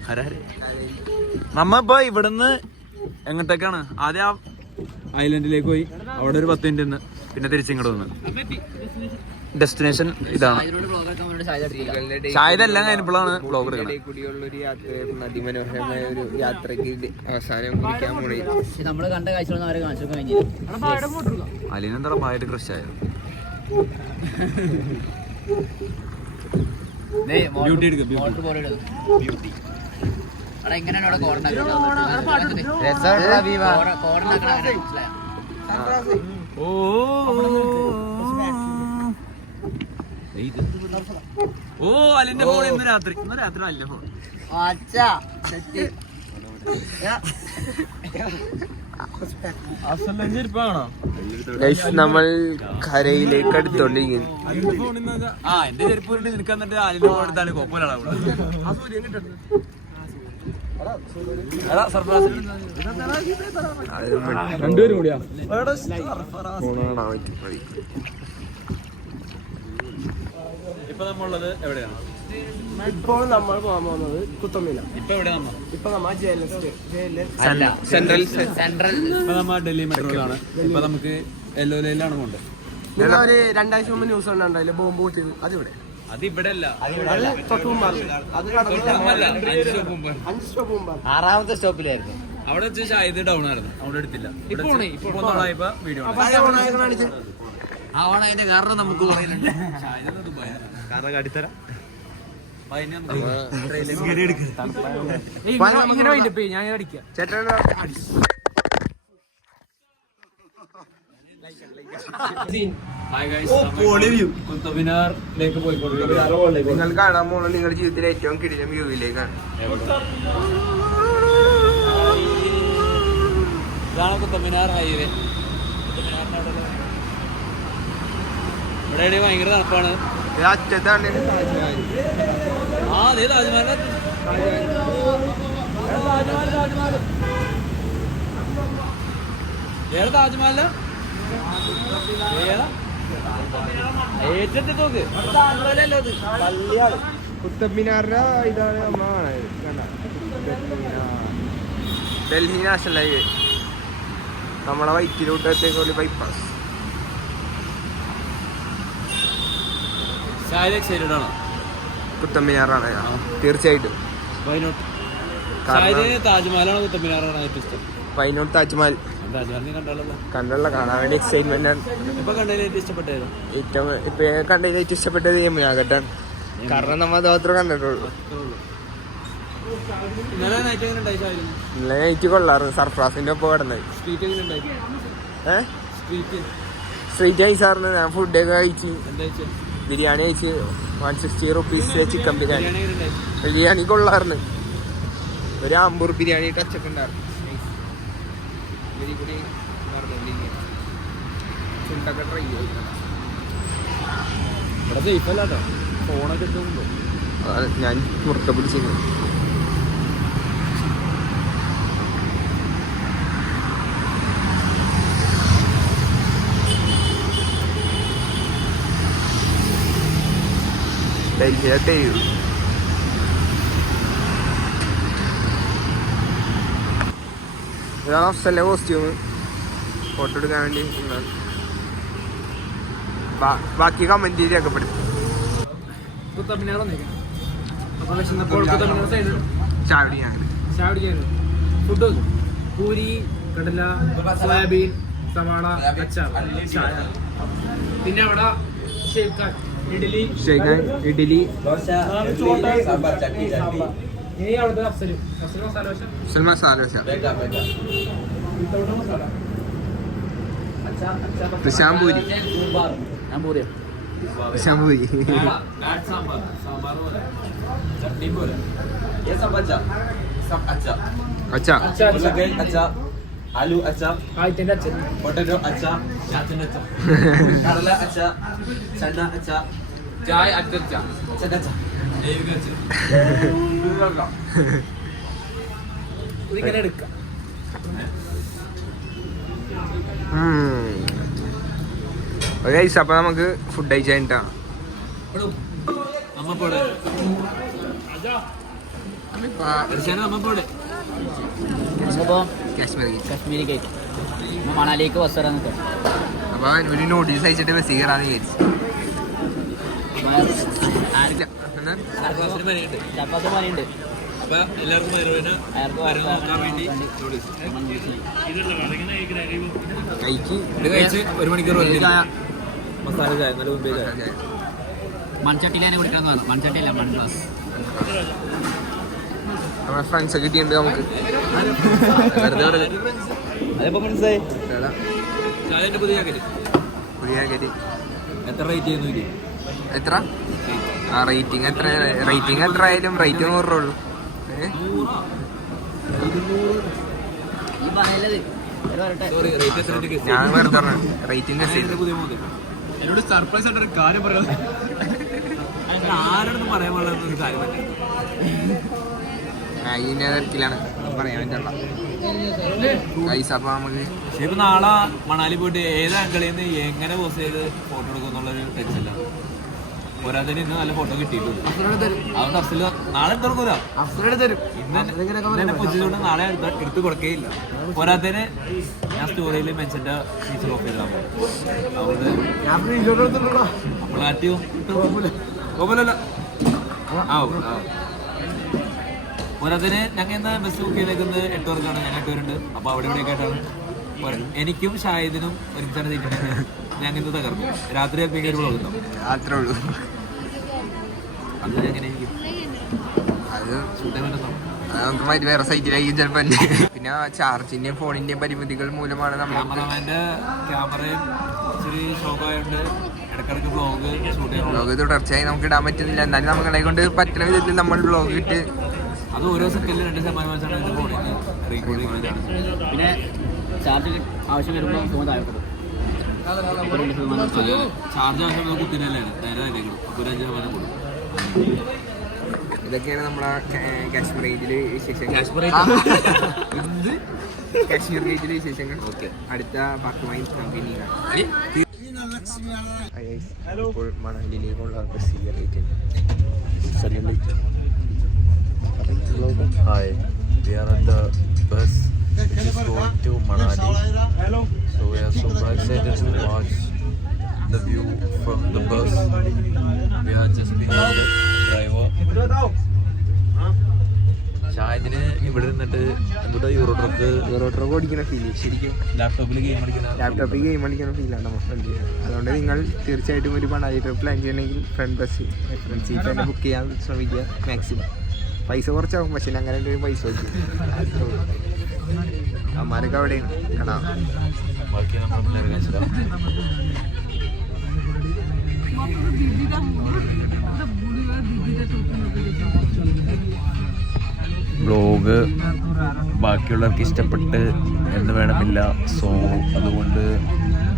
ഹൽകേ. നമ്മ ഇപ്പൊ ഇവിടുന്ന് എങ്ങോട്ടേക്കാണ്? ആദ്യം ആ ഐലൻഡിലേക്ക് പോയി, അവിടെ ഒരു 10 മിനിറ്റ് നിന്ന് പിന്നെ തിരിച്ചിങ്ങോട്ട് വന്ന്. ഡെസ്റ്റിനേഷൻ ഇതാണ്. ഷായതെല്ലാം കഴിഞ്ഞപ്പോഴാണ് വ്ളോഗ് എടുക്കുന്നത്. കൂടിയുള്ളൊരു യാത്രയായിരുന്നു. അതിമനോഹരമായ ഒരു യാത്രക്ക് അവസാനം കുറിക്കാൻ പോണേ. നമ്മള് കണ്ട കാഴ്ചകളൊന്നും അവരെ കാണിച്ചു കഴിഞ്ഞില്ല. അലിനെന്താ പായിട്ട് കൃഷിയായ ബ്യൂട്ടി എടുക്കും. ഓ അലിന്റെ ഫോൺ ഇന്ന് രാത്രി അല്ല ഫോൺ. നമ്മൾ കരയിലേക്ക് അടുത്തോണ്ടിരിക്കുന്നു. ആ എന്റെ ചെരുപ്പ് ഇട്ട് നിനക്ക് എന്നിട്ട് അലിന്റെ ഫോൺ എടുത്താണ് കൊപ്പലാണ്. രണ്ടുപേരും കൂടിയാ. ഇപ്പൊ നമ്മളുള്ളത് എവിടെയാണ്? ഇപ്പോൾ നമ്മൾ പോകാൻ പോകുന്നത് കുത്തമ്പീന. ഇപ്പൊ എവിടെ നമ്മ? ഇപ്പൊ നമ്മൾ സെൻട്രൽ ഇപ്പൊ നമ്മ ഡൽഹി മെട്രോയിലാണ്. ഇപ്പൊ നമുക്ക് യെല്ലോ ലൈനിലാണ് പോകേണ്ടത്. 2 ആഴ്ച മുമ്പ് ന്യൂസ് കണ്ടായില്ലേ ബോംബ് പൊട്ടിയത്? അതിവിടെ അത് ഇവിടെ അല്ല, തൊട്ട് മുമ്പാണ്. അത് 5 സ്റ്റോപ്പ് മുമ്പാണ്. 6ാമത്തെ സ്റ്റോപ്പിലായിരുന്നു. അവിടെ വെച്ച് ഷാഹിദ് ഡൗൺ ആയിരുന്നു, അവിടെ എടുത്തില്ല. വീഡിയോ അതിന്റെ കാരണം നമുക്ക് പറയുന്നുണ്ട്. കാരണം കാട്ടിത്തരാം. ഇങ്ങനെ വൈകിട്ട് ഞാൻ അടിക്കാം. കുത്തബിനാറിലേക്ക് പോയിക്കൊണ്ടിരിക്കുകയാണ്. നിങ്ങൾ കാണാൻ പോണ നിങ്ങളുടെ ജീവിതത്തിലെ ഏറ്റവും കിടിലം വ്യൂവിലേക്കാണ്. ഇതാണ് കുത്തബിനാർ ഹൈവേ. ഇവിടെ ഭയങ്കര തണുപ്പാണ്. അറ്റത്താണ് ആ അതെ താജ്മഹൽ. ഏതാ താജ്മഹല ഏറ്റെടുത്ത് നോക്ക് കുത്തബ് മിനാറിന്റെ ഇതാണ് ഡൽഹി നാഷണൽ ഹൈവേ നമ്മളെ വൈറ്റിലോട്ടത്തേക്ക് ബൈപ്പാസ്. എക്സൈറ്റഡ് ആണോ? കുത്തബ് മിനാറാണ് തീർച്ചയായിട്ടും. വൈനോട്ട് കാരണം താജ്മഹലാണോ കുത്തബ് മിനാറാണോ ഏറ്റവും ഇഷ്ടം? വൈനോട്ട് താജ്മഹൽ താജ്മഹലിനെ കണ്ടല്ലോ. കണ്ടുള്ള കാണാൻ വേണ്ടി എക്സൈറ്റ്മെന്റ് ആണ്. ഇപ്പൊ കണ്ടതിൽ ഏറ്റവും ഇഷ്ടപ്പെട്ടത് ഏറ്റവും ഇപ്പൊ കണ്ടതിൽ ഏറ്റവും ഇഷ്ടപ്പെട്ടത് യമുനാഘട്ടാണ്. കാരണം നമ്മൾ അത് മാത്രമേ കണ്ടിട്ടുള്ളൂ. ഇന്നലെ നൈറ്റ് എങ്ങനെ ഉണ്ടായിരുന്നു? ഇന്നലെ നൈറ്റ് കൊള്ളാറുണ്ട്. സർഫ്രാസിന്റെ ഒപ്പം കിടന്നത്. സ്ട്രീറ്റ് എങ്ങനെ ഉണ്ടായിരുന്നു? സ്ട്രീറ്റ് ഐസാറിന് ഞാൻ ഫുഡൊക്കെ കഴിച്ച് എന്താ വെച്ചാൽ ബിരിയാണി കഴിച്ച് 160 rupees ചിക്കൻ ബിരിയാണി. ബിരിയാണി എങ്ങനെ ഉണ്ടായിരുന്നു? ബിരിയാണി കൊള്ളാറുണ്ട്. ഒരു ആമ്പൂർ ബിരിയാണി ടച്ചൊക്കെ ഉണ്ടായിരുന്നു. ഫുഡൊക്കെ ട്രൈ ചെയ്തു. ഇവിടെ സേഫ് അല്ല കേട്ടോ, ഫോണൊക്കെ എടുത്തുണ്ടോ? ഞാൻ മുറുക്ക പിടിച്ചിരുന്നു. ഡൽഹിയിലെ ഇതാണ് അഫ്സലിന്റെ കോസ്റ്റ്യൂം. ഫോട്ടോ എടുക്കാൻ വേണ്ടി ബാക്കി കമന്റ് രേഖപ്പെടുത്തി. ഫുഡ് പൂരി, കടല, സോയാബീൻ, സവാള, അച്ചാർ, ചായ. പിന്നെ അവിടെ ഇഡലി, ഇഡലി, ഇനി അവിടുത്തെ അഫ്സൽ മസാല ദോശ, ശാംപൂരി ശാംപൂരി അച്ഛാ आलू अच्छा, ആയിട്ടിന്റെ അച്ഛൻ, पोटैटो अच्छा, चाचन अच्छा, कड़ला अच्छा, चना अच्छा, चाय अच्छा, चना अच्छा, ഇതിങ്ങനെ എടുക്കാം. അപ്പൊ നമുക്ക് ഫുഡ് കഴിച്ചാ അമ്മപ്പോടെ കാശ്മീരി കേക്ക് മണാലിക്ക് ബസ് അപ്പൊ ഒരു നൂഡിൽസ് കഴിച്ചിട്ട് ബസ് കയറാന്ന് വിചാരിച്ചു. ചപ്പാത്തി പണിയുണ്ട്. കഴിച്ച് ഒരു മണിക്കൂർ മസാല ചായ നല്ല മുമ്പേ ചായ. മൺചട്ടിയിലാണ് കുടിക്കാൻ തോന്നുന്നു. മൺചട്ടിയില്ല, മൺ ഗ്ലാസ്. നമ്മുടെ ഫ്രണ്ട്സ് ഒക്കെ കിട്ടിയിട്ടുണ്ട് നമുക്ക്. അതിപ്പോ മനസ്സിലായി. ചായന്റെ പുതിയ പുതിയ കരി എത്ര റേറ്റ് ചെയ്യുന്നു? എത്ര റേറ്റിംഗ് എത്ര ആയാലും റേറ്റ് 100 രൂപ ഉള്ളൂ. ഞാൻ വെറുതെ റേറ്റിംഗ് എന്നോട് സർപ്രൈസ് ആയിട്ട് ഒരു കാര്യം പറയാം. ആരോടൊന്നും പറയാൻ പാടില്ല ഒരു കാര്യം പറ്റില്ല. ഇതിന്റെ തിരക്കിലാണ് പറയാൻ പറ്റുള്ള പൈസ. അപ്പൊ നമുക്ക് ഇപ്പൊ നാളെ മണാലി പോയിട്ട് ഏത് ആംഗിളിൽ നിന്ന് എങ്ങനെ പോസ്റ്റ് ചെയ്ത് ഫോട്ടോ എടുക്കും എന്നുള്ളൊരു ടെൻഷനില്ല. പോരാത്തതിന് ഇന്ന് നല്ല ഫോട്ടോ കിട്ടിയിട്ടുണ്ട്. അതുകൊണ്ട് അഫ്സൽ നാളെ എടുത്തോക്കൂല, ഇന്നെ പൊച്ചിട്ടുണ്ട് നാളെ എടുത്ത് കൊടുക്കുകയില്ല. പോരാത്തതിന് ഞാൻ സ്റ്റോറിയിൽ മെൻഷന്റെ ഫീച്ചർ ഓഫ് ചെയ്താൽ അതുകൊണ്ട് നമ്മൾ ആറ്റിയും കുഴപ്പമില്ലല്ലോ. പോരാത്തതിന് ഞങ്ങൾ ഇന്ന് ബസ് ബുക്ക് ചെയ്തേക്കുന്നത് 8 പേർക്കാണ്. ഞാൻ 8 പേരുണ്ട്. അപ്പോൾ അവിടെ ഇവിടെയൊക്കെ ആയിട്ടാണ് എനിക്കും ഷാഹിദിനും ഒരുമിച്ചാണ് തീരുമാനം. ഞങ്ങൾ ഇന്ന് തകർക്കും. രാത്രി ചിലപ്പോൾ ഒരു വ്ളോഗ് ഉണ്ടാവും. അത്രേ ഉള്ളൂ. അത് എങ്ങനെയായിരിക്കും അത് ഷൂട്ടേ പറ്റുന്നു. നമുക്ക് മറ്റു വേറെ സൈറ്റിലായിരിക്കും ചിലപ്പോൾ. പിന്നെ ചാർജിന്റെയും ഫോണിന്റെയും പരിമിതികൾ മൂലമാണ് നമ്മൾ ക്യാമറമാൻ്റെ ക്യാമറയും ഇച്ചിരി ഷോക്കായതുകൊണ്ട് ഇടയ്ക്കിടയ്ക്ക് വ്ളോഗ് ഷൂട്ട് ചെയ്യാൻ വ്ളോഗ് തുടർച്ചയായി നമുക്ക് ഇടാൻ പറ്റുന്നില്ല. എന്നാലും നമ്മളെ കൊണ്ട് പറ്റുന്ന വിധത്തിൽ നമ്മൾ വ്ളോഗ് ഇട്ട് അത് ഓരോ സെക്കൻഡിൽ 2% വെച്ചാണ് ഇത് ഫോണിൽ റീകോർഡിംഗ്. പിന്നെ ചാർജ് ആവശ്യം വരുമ്പോൾ ഫോൺ താഴെപ്പെടും. ചാർജ് ആവശ്യം കുത്തിനല്ലാണ് നേരെ തന്നെയാണ്. അപ്പോൾ 5% കൊടുക്കും. ഇതൊക്കെയാണ് നമ്മളെ കാശ്മീർ റേഞ്ചിലെ വിശേഷങ്ങൾ. കാശ്മീർ റേഞ്ചിലെ വിശേഷങ്ങൾ. അടുത്ത പാർക്കുമായി നമുക്ക് ഇനി ഇപ്പോൾ മണാലിയിലേക്കുള്ള ബസ് കയറിയിട്ട് Hi, we are at the bus which is going to Manali. So we are super excited to watch the view from the bus. We are just behind the driver. ഷായദിന് ഇവിടെ നിന്നിട്ട് എന്തുകൊണ്ട് യൂറോ ട്രക്ക് ഓടിക്കുന്ന feel ശരിക്കും ലാപ്ടോപ്പിൽ game കളിക്കുന്ന ലാപ്ടോപ്പിൽ game കളിക്കുന്ന ഫീലാണ് നമ്മൾ ഫ്രണ്ട്. അതുകൊണ്ട് നിങ്ങൾ തീർച്ചയായിട്ടും ഒരു മണാലി ട്രിപ്പ് പ്ലാൻ ചെയ്യണമെങ്കിൽ ഫ്രണ്ട് സീറ്റ് തന്നെ ബുക്ക് ചെയ്യാൻ ശ്രമിക്കുക മാക്സിമം. പൈസ കുറച്ചാവും, പക്ഷെ അങ്ങനെ ഒരു പൈസ വെച്ചു അമ്മാരൊക്കെ അവിടെയാണ് കാണാം. ബാക്കി നമ്മൾ പിള്ളേർ കഴിച്ചിട്ടാണ്. വ്ലോഗ് ബാക്കിയുള്ളവർക്ക് ഇഷ്ടപ്പെട്ട് എന്ന് വേണമില്ല. സോ അതുകൊണ്ട്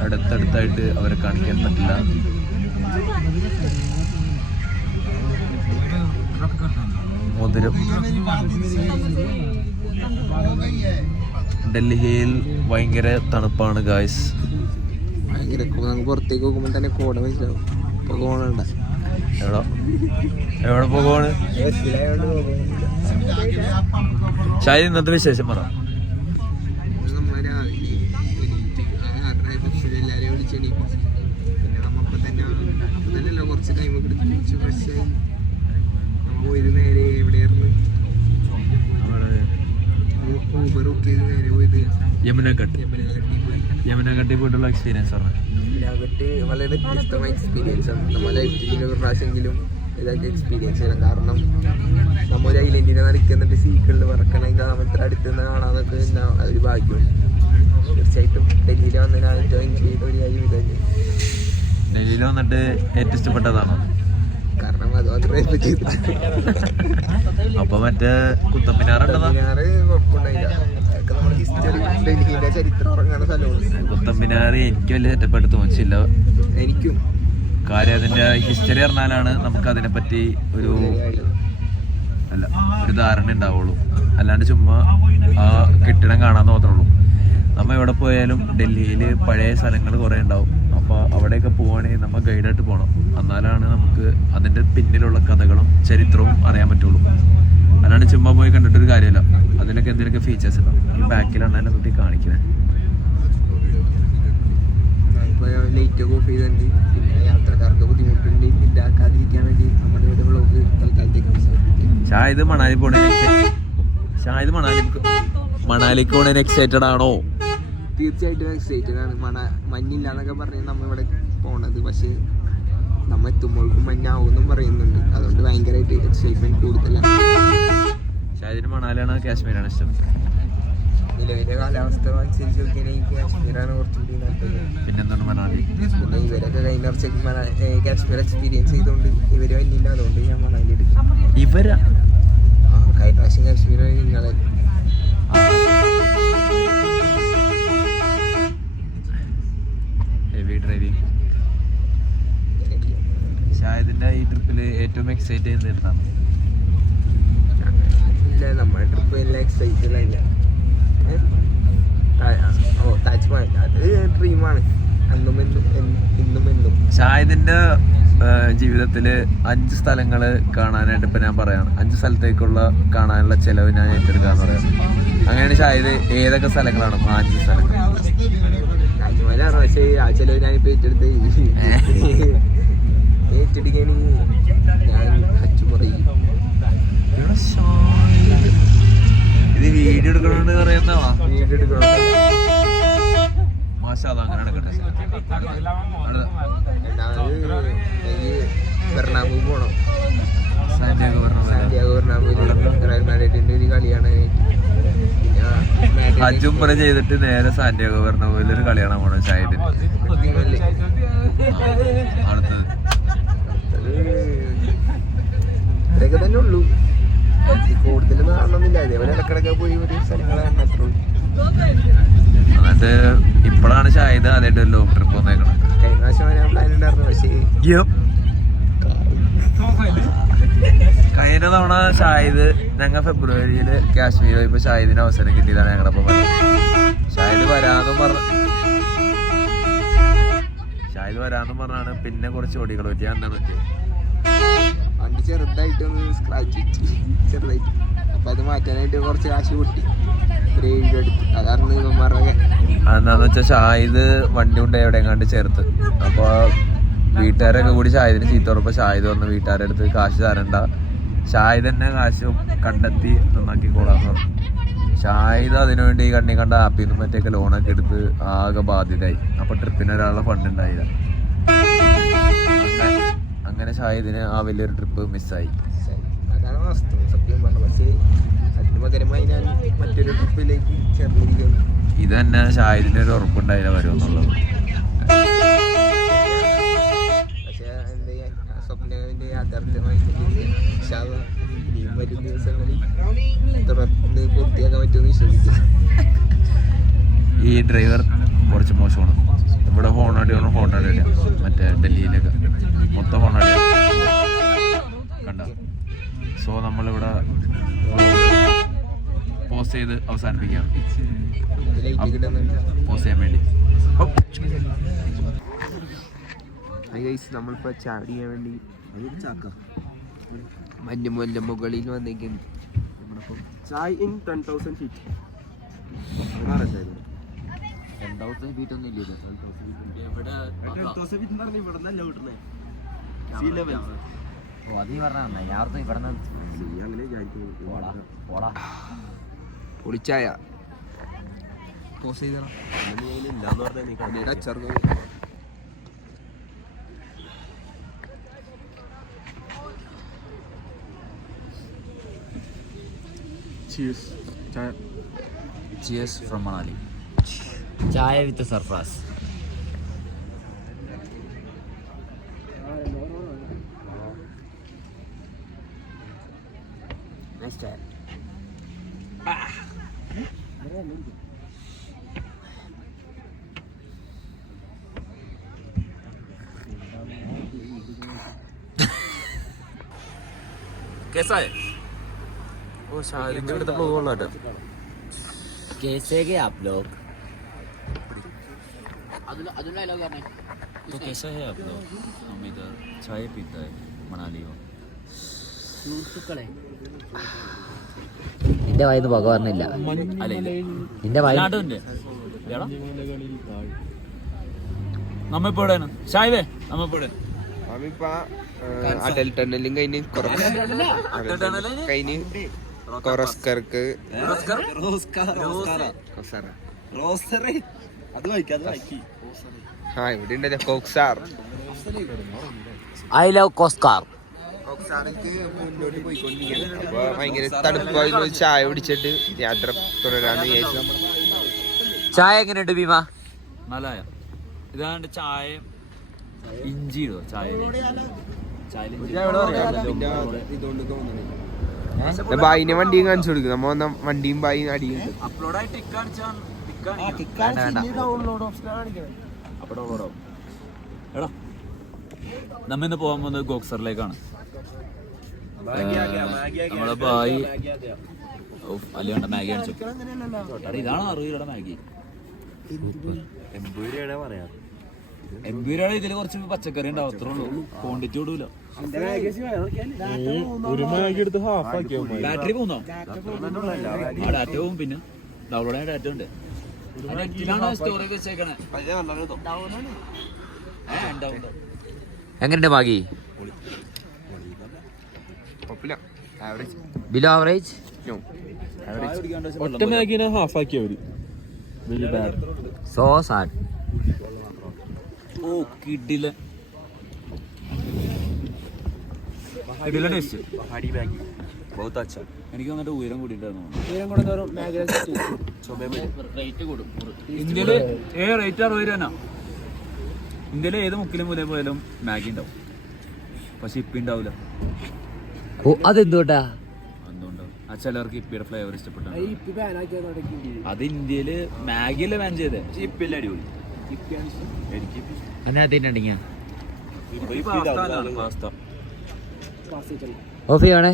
അടുത്തടുത്തായിട്ട് അവരെ കാണിക്കാൻ പറ്റില്ല. മധുരം ഡൽഹിയിൽ ഭയങ്കര തണുപ്പാണ് ഗായ്സ്. ഭയങ്കര നമുക്ക് പുറത്തേക്ക് നോക്കുമ്പോൾ തന്നെ കോട മനസ്സിലാവും. ഇപ്പോൾ കോണുണ്ട എവിടെ പോകാണ് ഷായി? ഇന്നത്തെ വിശേഷം പറ. എല്ലാവരെയും വിളിച്ചെണീക്കും. പിന്നെ നമ്മളിപ്പോൾ തന്നെ അതല്ലല്ലോ കുറച്ച് ടൈമൊക്കെ എടുത്ത് ഫ്രഷായി നമ്മൾ പോയത് നേരെ എവിടെയായിരുന്നു ഊബർ ബുക്ക് ചെയ്ത് നേരെ പോയത് യമുനഘട്ടി പോയിട്ടുള്ള എക്സ്പീരിയൻസ് പറഞ്ഞു. യമുനഘട്ടി വളരെ വ്യത്യസ്തമായ എക്സ്പീരിയൻസ് ആണ്. നമ്മൾ ലൈഫിൽ ഒരു പ്രാവശ്യമെങ്കിലും ഇതൊക്കെ എക്സ്പീരിയൻസ് ചെയ്യണം. കാരണം നമ്മൾ ഐലൻഡിനെ നടക്കുന്നിട്ട് സീക്കളിൽ പറക്കണമെങ്കിൽ അത്ര അടുത്ത് നിന്ന് കാണാനൊക്കെ അതൊരു ഭാഗ്യമാണ്. തീർച്ചയായിട്ടും ഡൽഹിയിൽ വന്നതിന് ഏറ്റവും എൻജോയ് ചെയ്ത ഒരു കാര്യം ഇതന്നെ. ഡൽഹിയിൽ വന്നിട്ട് ഏറ്റവും ഇഷ്ടപ്പെട്ടതാണോ? കാരണം അത് മാത്രമേ അപ്പൊ മറ്റേ കുത്തമ്പിനാറുണ്ടതാ? കുഴപ്പമുണ്ടായില്ല. അതൊക്കെ നമ്മുടെ ഹിസ്റ്ററി ഡൽഹിയുടെ ചരിത്രം ഉറങ്ങുന്ന സ്ഥലമാണ്. കുത്തമ്പിനാറ് എനിക്ക് വലിയ സെറ്റപ്പായിട്ട് തോന്നിച്ചില്ല. എനിക്കും കാര്യം അതിന്റെ ഹിസ്റ്ററി അറിഞ്ഞാലാണ് നമുക്ക് അതിനെപ്പറ്റി ഒരു ധാരണ ഉണ്ടാവുള്ളൂ. അല്ലാണ്ട് ചുമ്മാ ആ കെട്ടിടം കാണാൻ തോന്നുള്ളൂ. നമ്മൾ എവിടെ പോയാലും ഡൽഹിയിൽ പഴയ സ്ഥലങ്ങൾ കുറേ ഉണ്ടാവും. അപ്പോൾ അവിടെയൊക്കെ പോവുകയാണെങ്കിൽ നമ്മൾ ഗൈഡായിട്ട് പോകണം. എന്നാലാണ് നമുക്ക് അതിൻ്റെ പിന്നിലുള്ള കഥകളും ചരിത്രവും അറിയാൻ പറ്റുള്ളൂ. അല്ലാണ്ട് ചുമ്മാ പോയി കണ്ടിട്ടൊരു കാര്യമില്ല. അതിലൊക്കെ എന്തെങ്കിലുമൊക്കെ ഫീച്ചേഴ്സ് ഉണ്ടാവും. ഈ ബാക്കിലാണ് അതിനെ പറ്റി കാണിക്കുന്നത്. ലേറ്റ് ഓഫ് ചെയ്തിട്ടുണ്ട്. പിന്നെ യാത്രക്കാർക്ക് ബുദ്ധിമുട്ടുണ്ട് ഇല്ലാക്കാതിരിക്കാൻ വേണ്ടി നമ്മുടെ ഇവിടെ ബ്ലോഗ് തൽക്കാലത്തേക്ക് ഷാഹിദ് മണാലി മണാലിക്ക് പോണേന് എക്സൈറ്റഡ് ആണോ? തീർച്ചയായിട്ടും എക്സൈറ്റഡ് ആണ്. മഞ്ഞില്ല എന്നൊക്കെ പറഞ്ഞ് നമ്മളിവിടെ പോണത്. പക്ഷേ നമ്മൾ എത്തുമ്പോഴേക്കും മഞ്ഞാവുമെന്നും പറയുന്നുണ്ട്. അതുകൊണ്ട് ഭയങ്കരമായിട്ട് എക്സൈറ്റ്മെന്റ് കൂടുതലാണ്. ഷാഹിദിന് മണാലിയാണോ കാശ്മീരാണ് ഇഷ്ടം? നിലവിലെ കാലാവസ്ഥ അനുസരിച്ച് നോക്കിയാണെങ്കിൽ കാശ്മീരാണ് കുറച്ചുകൂടി നല്ലത്. പിന്നെന്താണ് മണാലി? പിന്നെ ഇവരൊക്കെ കഴിഞ്ഞ വർഷത്തേക്ക് കാശ്മീർ എക്സ്പീരിയൻസ് ചെയ്തുകൊണ്ട് ഇവര് വന്നില്ല. അതുകൊണ്ട് ഞാൻ മണാലി എടുക്കും. ഇവരാ കഴിഞ്ഞ പ്രാവശ്യം കാശ്മീർ നിങ്ങളെ ഹെവി ഡ്രൈവിംഗ്. ഷാഹിദിന്റെ ഈ ട്രിപ്പിൽ ഏറ്റവും എക്സൈറ്റ് ചെയ്യുന്നതാണ്? ഇല്ല, നമ്മുടെ ട്രിപ്പ് എല്ലാം എക്സൈറ്റഡ് അല്ല. താജ്മഹൽ അത് ഡ്രീമാണ്. അന്നും എന്നും ഷാഹിദിന്റെ ജീവിതത്തില് 5 സ്ഥലങ്ങൾ കാണാനായിട്ട് ഇപ്പൊ ഞാൻ പറയാണ്. 5 സ്ഥലത്തേക്കുള്ള കാണാനുള്ള ചെലവ് ഞാൻ ഏറ്റെടുക്കാന്ന് പറയാം. അങ്ങനെയാണ് ഷാഹിദ് ഏതൊക്കെ സ്ഥലങ്ങളാണ്? 5 സ്ഥലങ്ങൾ. താജ്മഹലാണ്. പക്ഷേ ആ ചെലവ് ഞാനിപ്പോ ഏറ്റെടുക്കാൻ ഞാൻ ഹജ്ജ് പറയും. ഇത് വീഡിയോ എടുക്കണമെന്ന് പറയുന്നതാ. വീഡിയോ എടുക്കണം. മാഷാ അല്ലാ, അങ്ങനെ നടക്കട്ടെ. ബെർണാബു പോണം. സാന്റിയാഗോ ബെർണാബുവിൽ റയൽ മാഡ്രിഡിന്റെ ഒരു കളിയാണ്. പിന്നെ ഹജ്ജും പോലെ ചെയ്തിട്ട് നേരെ സാന്റിയാഗോ ബെർണാബുവിൽ ഒരു കളിയാണ് പോണത് ഷാഹിദിന്. അടുത്തത് ഇതൊക്കെ തന്നെ ഉള്ളൂ. കൂടുതലൊന്നും കാണണമെന്നില്ല. അതേപോലെ ഇടക്കിടക്ക് പോയി ഒരു സ്ഥലങ്ങളാണ് അത്രേ ഉള്ളൂ. എന്നിട്ട് ഇപ്പോഴാണ് ഷാഹിദ് ആദ്യമായിട്ട് ലോങ് ട്രിപ്പ് വന്നേക്കണം. കഴിഞ്ഞ പ്രാവശ്യം വരാൻ പ്ലാൻ ഉണ്ടായിരുന്നു. പക്ഷേ കഴിഞ്ഞ കഴിഞ്ഞ തവണ ഷാഹിദ് ഞങ്ങൾ ഫെബ്രുവരിയില് കാശ്മീർ പോയപ്പോ ഷാഹിദിന് അവസരം കിട്ടിയതാണ് ഞങ്ങളപ്പം ഷാഹിദ് വരാന്നും പറഞ്ഞാണ് പിന്നെ കുറച്ച് ഓടികൾ പറ്റി എന്താണ് പറ്റിയത് വണ്ടി ചെറുതായിട്ടൊന്ന് സ്ക്രാച്ച് വെച്ചു ചെറുതായിട്ട്. അപ്പൊ അത് മാറ്റാനായിട്ട് കുറച്ച് കാശ് പൊട്ടി, ഒരു 7 അടുത്ത്. അതാണ് ഇവന്മാരുടെ അതെന്താന്ന് വെച്ചാൽ ഷാഹിദ് വണ്ടി കൊണ്ട് എവിടെയെങ്ങാണ്ട് ചേർത്ത്. അപ്പൊ വീട്ടുകാരൊക്കെ കൂടി ഷാഹിദിന് ചീത്ത പറഞ്ഞപ്പോ ഷാഹിദ് പറഞ്ഞു വീട്ടുകാരുടെ അടുത്ത് കാശ് തരണ്ട, ഷാഹിദ് തന്നെ കാശ് കണ്ടെത്തി നന്നാക്കിക്കോളാന്ന് പറഞ്ഞു. ഷാഹിദ് അതിനുവേണ്ടി കണ്ണി കണ്ട ആപ്പിൽ നിന്നും മറ്റേക്ക് ലോണൊക്കെ എടുത്ത് ആകെ ബാധ്യതയായി. അപ്പൊ ട്രിപ്പിന് ഒരാളുടെ ഫണ്ട് ഉണ്ടായില്ല. അങ്ങനെ ഷാഹിദിന് ആ വലിയൊരു ട്രിപ്പ് മിസ്സായി. അതാണ് വസ്തു സത്യം പറഞ്ഞ. പക്ഷേ അതിന് പകരമായി ഞാൻ മറ്റൊരു ട്രിപ്പിലേക്ക് ചേർന്നിരിക്കുന്നു. ഇത് തന്നെ ഷാഹിദിന് ഒരു ഉറപ്പുണ്ടായില്ല വരുമെന്നുള്ളത്. പക്ഷെ എന്താ ചെയ്യാൻ, സ്വപ്നത്തിന്റെ യാഥാർത്ഥ്യമായിക്കൊണ്ടിരിക്കുകയാണ്. പക്ഷെ അത് ഇനിയും വരും ദിവസങ്ങളിൽ തുറന്ന് പൂർത്തിയാക്കാൻ പറ്റുമെന്ന് വിശ്വസിക്കുന്നു. ഈ ഡ്രൈവർ കുറച്ച് മോശമാണ്. ഇവിടെ ഹോണടി മറ്റേ ഡൽഹിയിലൊക്കെ മൊത്തം ഹോണടി കണ്ട. സോ നമ്മളിവിടെ പോസ്റ്റ് ചെയ്ത് അവസാനിപ്പിക്കാം. പോസ്റ്റ് ചെയ്യാൻ വേണ്ടി നമ്മളിപ്പോ ചാടി ചെയ്യാൻ വേണ്ടി മഞ്ഞുമല്ല മുകളിൽ വന്നേക്കുന്നു. Chai in 10,000 feet. 10,000 feet ഒന്നും ഇല്ല. പൊളിച്ചായ Cheers from Manali. ചായ വിത്ത് സർഫ്രാസ്. कैसे गए आप लोग? तो कैसा है आप लोग? हम इधर चाय पीता है मनाली में. നിന്റെ വായിന്ന് പുക പറഞ്ഞില്ല. നിന്റെ വായി നമ്മിപ്പോഴാണ് ഷാഹിദേ നമ്മിപ്പോഴേ അടൽ ടണലും കഴിഞ്ഞ് കൊറസ്കർക്ക് ഇവിടെ ഉണ്ടല്ലോ കോക്സാർ. I love കോസ്കാർ. കോക്സാർക്ക് മുന്നോട്ട് പോയിക്കൊണ്ടിരിക്കുകയാണ്. അപ്പൊ ഭയങ്കര തണുപ്പായി ചായ കുടിച്ചിട്ട് യാത്ര തുടരാന്ന് വിചാരിച്ചു. ചായ എങ്ങനെയുണ്ട് ഭീമ? നല്ലയ. ഇതാണ്ട് ചായ ഇഞ്ചി ഇടോ ചായ ബായിനെ വണ്ടിയും കാണിച്ചു കൊടുക്കും. നമ്മ വന്ന വണ്ടിയും ബായും അടിയും എടാ നമ്മിന്ന് പോകാൻ പോകുന്നത് ഗോക്സറിലേക്കാണ്. നമ്മളെ ബായി അല്ലാണ്ട് മാഗി കാണിച്ചു. ഇതാണ് 60 മാഗി. 80 രൂപയുടെ പറയാം. 80 രൂപയുടെ ഇതിൽ കുറച്ച് പച്ചക്കറി ഉണ്ടാവും, അത്രേ ഉള്ളൂ. ക്വാണ്ടിറ്റി വിടൂല. ബാറ്ററി പോകുന്നോ? ആ ഡാറ്റ പോകും. പിന്നെ ഡൗൺലോഡ് ചെയ്യാൻ ഡാറ്റ ഉണ്ട്. സ്റ്റോറേജ് വെച്ചേക്കണേ. എങ്ങനെയുണ്ട് മാഗി? Below average. ഒറ്റ മാഗിനെ ഹാഫ് ആക്കിയവര്. So sad. ഓ കിഡില ടേസ്റ്റ്. എനിക്ക് വന്നിട്ട് ഉയരം കൂടിയിട്ടായിരുന്നു. ഇന്ത്യയില് റേറ്റ് 60 രൂപ. ഇന്ത്യയിലെ ഏത് മുക്കിലും മൂലം പോയാലും മാഗി ഉണ്ടാവും, പക്ഷെ ഇപ്പി ഉണ്ടാവില്ല. ഓ അതെന്തുകൊണ്ടാ? എന്തുകൊണ്ടാവും? ആ ചിലർക്ക് ഇപ്പിയുടെ ഫ്ലേവർ ഇഷ്ടപ്പെട്ടു. അത് ഇന്ത്യയില് മാഗിയല്ലേ ബാൻ ചെയ്തേ. ഇപ്പില്ല അടിപൊളി. ഓഫിയാണേ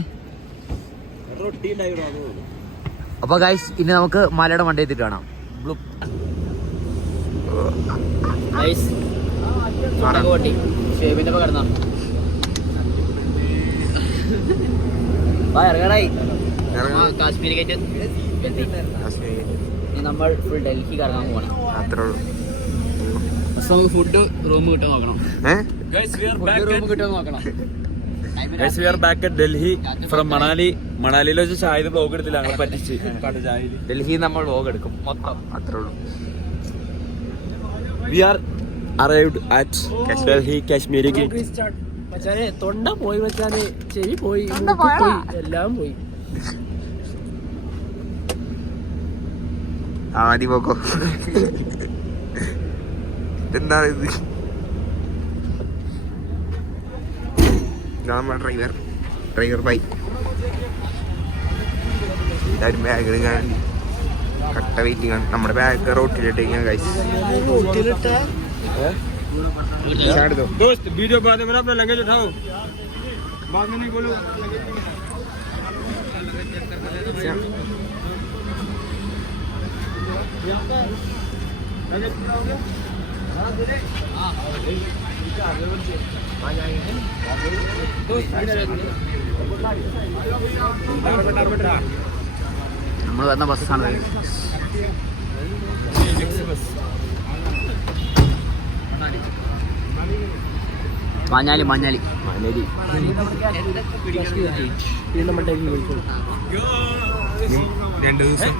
അപ്പൊ ഗൈസ് ഇനി നമുക്ക് മലയുടെ മണ്ടയിൽ എത്തിയിട്ട് കാണാം. ഇറങ്ങാറായി കാശ്മീരിലേക്ക് നമ്മൾ ഫുൾ ഡൽഹി കറങ്ങാൻ പോകണം. അത്രേ ഉള്ളൂ. ഫുഡ് റൂം കിട്ടാൻ നോക്കണം. Guys, we are back at Delhi from Manali. മണാലിയിൽ വെച്ച് ഷാഹിദ് ബ്ലോഗ് എടുത്തില്ല, ഞങ്ങൾ പറ്റിച്ച്. ഡൽഹി നമ്മൾ വ്ലോഗ് എടുക്കും മൊത്തം. അത്രേ ഉള്ളൂ. We are arrived at Delhi Kashmiri Gate. തൊണ്ട പോയി വെച്ചാല് ചെവി പോയി എല്ലാം പോയി. ആദ്യ പോക്കോ എന്താണ് ഇത്? നമ്മുടെ ഡ്രൈവർ ബൈ എല്ലാവരും ബാഗ് കാണി കട്ട വെയിറ്റിംഗ് ആണ്. നമ്മുടെ ബാഗ് റോട്ടിലിട്ടേക്കാണ് ഗൈസ്. दोस्त वीडियो बाद में अपना लैंग्वेज उठाओ, बाद में नहीं बोलो. നമ്മൾ വരുന്ന ബസ്സാണ്. മഞ്ഞാലി മഞ്ഞാലി രണ്ടു ദിവസം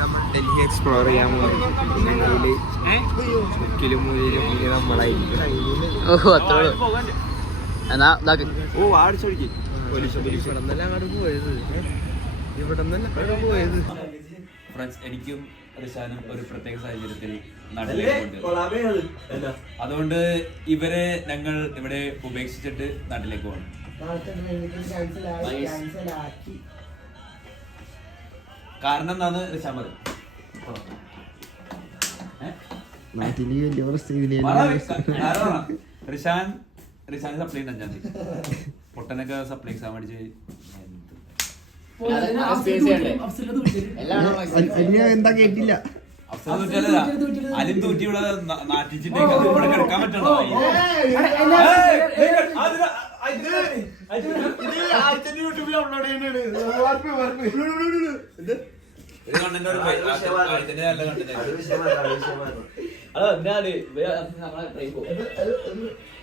നമ്മൾ ഡൽഹി എക്സ്പ്ലോർ ചെയ്യാൻ പോകും. മുക്കിലും മൂലയിലും നമ്മളായിരിക്കും. ഓഹോ അത്രേ ഉള്ളൂ. എന്നാ ഓ ആടിച്ചോടിക്ക് ഫ്രണ്ട്സ്. എനിക്കും റിഷാനും ഒരു പ്രത്യേക സാഹചര്യത്തിൽ നാട്ടിലേക്ക് ഉണ്ട്. അതുകൊണ്ട് ഇവരെ ഞങ്ങൾ ഇവിടെ ഉപേക്ഷിച്ചിട്ട് നാട്ടിലേക്ക് പോകണം. കാരണം എന്താന്ന് റിഷാൻ പറയും. റിഷാൻ സപ്ലൈ ഉണ്ട് 5-ാം തീയതി. പൊട്ടനൊക്കെ സപ്ലൈ എക്സാം അടിച്ച് എന്താ കേട്ടില്ല. അലിം തൂറ്റി ഇവിടെ നാട്ടിച്ചിട്ടേക്ക് ഇവിടെ കിടക്കാൻ പറ്റണോ?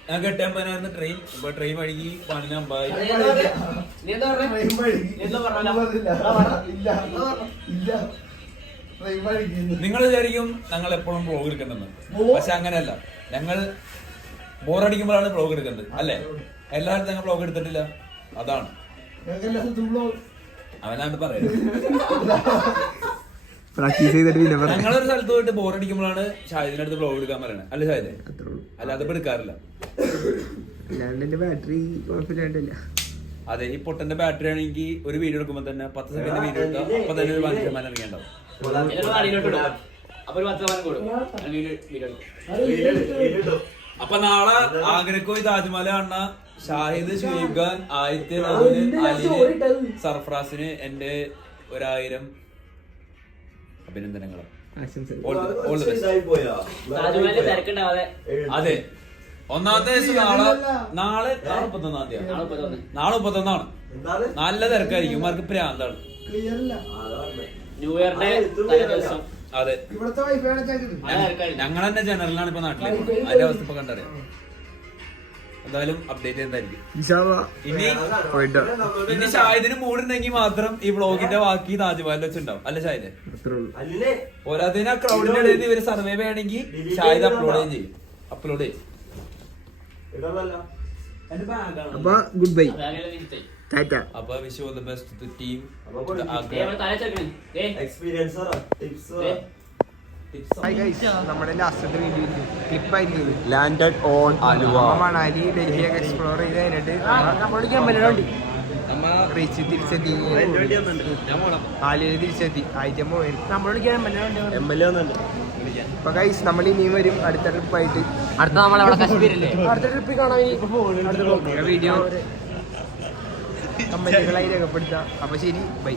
ഞാൻ കെട്ടാൻ ട്രെയിൻ. ഇപ്പൊ ട്രെയിൻ വഴിക്ക് 12:50. നിങ്ങൾ വിചാരിക്കും ഞങ്ങൾ എപ്പോഴും ബ്ലോഗ് എടുക്കണ്ടെന്ന്. പക്ഷെ അങ്ങനെയല്ല, ഞങ്ങൾ ബോറടിക്കുമ്പോഴാണ് ബ്ലോഗ് എടുക്കുന്നത് അല്ലേ? എല്ലാവരും ഞങ്ങൾ ബ്ലോഗ് എടുത്തിട്ടില്ല, അതാണ് അവനാണ്ട് പറയുന്നത്. ഞങ്ങളൊരു സ്ഥലത്ത് പോയിട്ട് ബോറടിക്കുമ്പോഴാണ് ഷാഹിദിന്റെ അടുത്ത് ബ്ലോഗ് എടുക്കാൻ പറയണത് അല്ലേ ഷാഹിദേ? അല്ലാതെ ഇപ്പൊ എടുക്കാറില്ല. ബാറ്ററി കുഴപ്പമില്ലാണ്ടില്ല. അതെ, ഈ പൊട്ടന്റെ ബാറ്ററി ആണെങ്കിൽ ഒരു വീഡിയോ എടുക്കുമ്പോ തന്നെ 10 സെക്കൻഡ് വീഡിയോ എടുത്താൽ അപ്പൊ തന്നെ ഒരു 5 ശതമാനം ഇറങ്ങിയുണ്ടാവും. അപ്പൊ നാളെ ആഗ്രഹക്ക് പോയി താജ്മഹൽ കാണുന്ന ഷാഹിദ്, ഷുഹൈബ് ഖാൻ, ആദിത്യ, അലിന്, സർഫറാസിന് എന്റെ 1000 അഭിനന്ദനങ്ങൾ. അതെ, 1-ാം ദിവസം നാളെ 31-ാം തീയതി. നാളെ 31-ആണ്. നല്ല തിരക്കായിരിക്കും. ഇവർക്ക് പ്രാന്താണ്. ന്യൂ ഇയറിന്റെ ദിവസം. അതെ, ഞങ്ങൾ തന്നെ ജനറലാണ് ഇപ്പൊ നാട്ടിലേക്ക്. അതിന്റെ അവസ്ഥ ഇപ്പൊ കണ്ടറിയാം. എന്തായാലും അപ്ഡേറ്റ് എന്തായിരിക്കും. ഇനി ഷാഹിദിന് മൂടുണ്ടെങ്കിൽ മാത്രം ഈ വ്ളോഗിന്റെ ബാക്കി താജ്മഹലിൽ വെച്ചിണ്ടാവും അല്ലെ ഷാഹിദ്? പോരാത്തതിന് ആ ക്രൗഡിന്റെ ഇടയിൽ ഇവര് സർവേ ചെയ്യണമെങ്കിൽ ഷാഹിദ് അപ്ലോഡ് ചെയ്യും. അപ്പൊ ഗുഡ് ബൈ. അപ്പൊ wish all the best to team. നമ്മുടെ ലാസ്റ്റത്തെ വീഡിയോ ക്ലിപ്പായിരിക്കും landed on Aluva. Manali Delhi explore ചെയ്ത് കഴിഞ്ഞിട്ട് റീച്ച് തിരിച്ചെത്തി. ആലുവയിൽ തിരിച്ചെത്തി. ആയിരം പോയി. അപ്പൊ ഗൈസ് നമ്മൾ ഇനിയും വരും അടുത്ത ട്രിപ്പായിട്ട്. അടുത്ത നമ്മളവിടെ കശ്മീരല്ലേ? അടുത്ത ട്രിപ്പിൽ കാണാൻ അടുത്ത വീഡിയോ കമന്റുകളായി രേഖപ്പെടുത്താം. അപ്പൊ ശരി, ബൈ.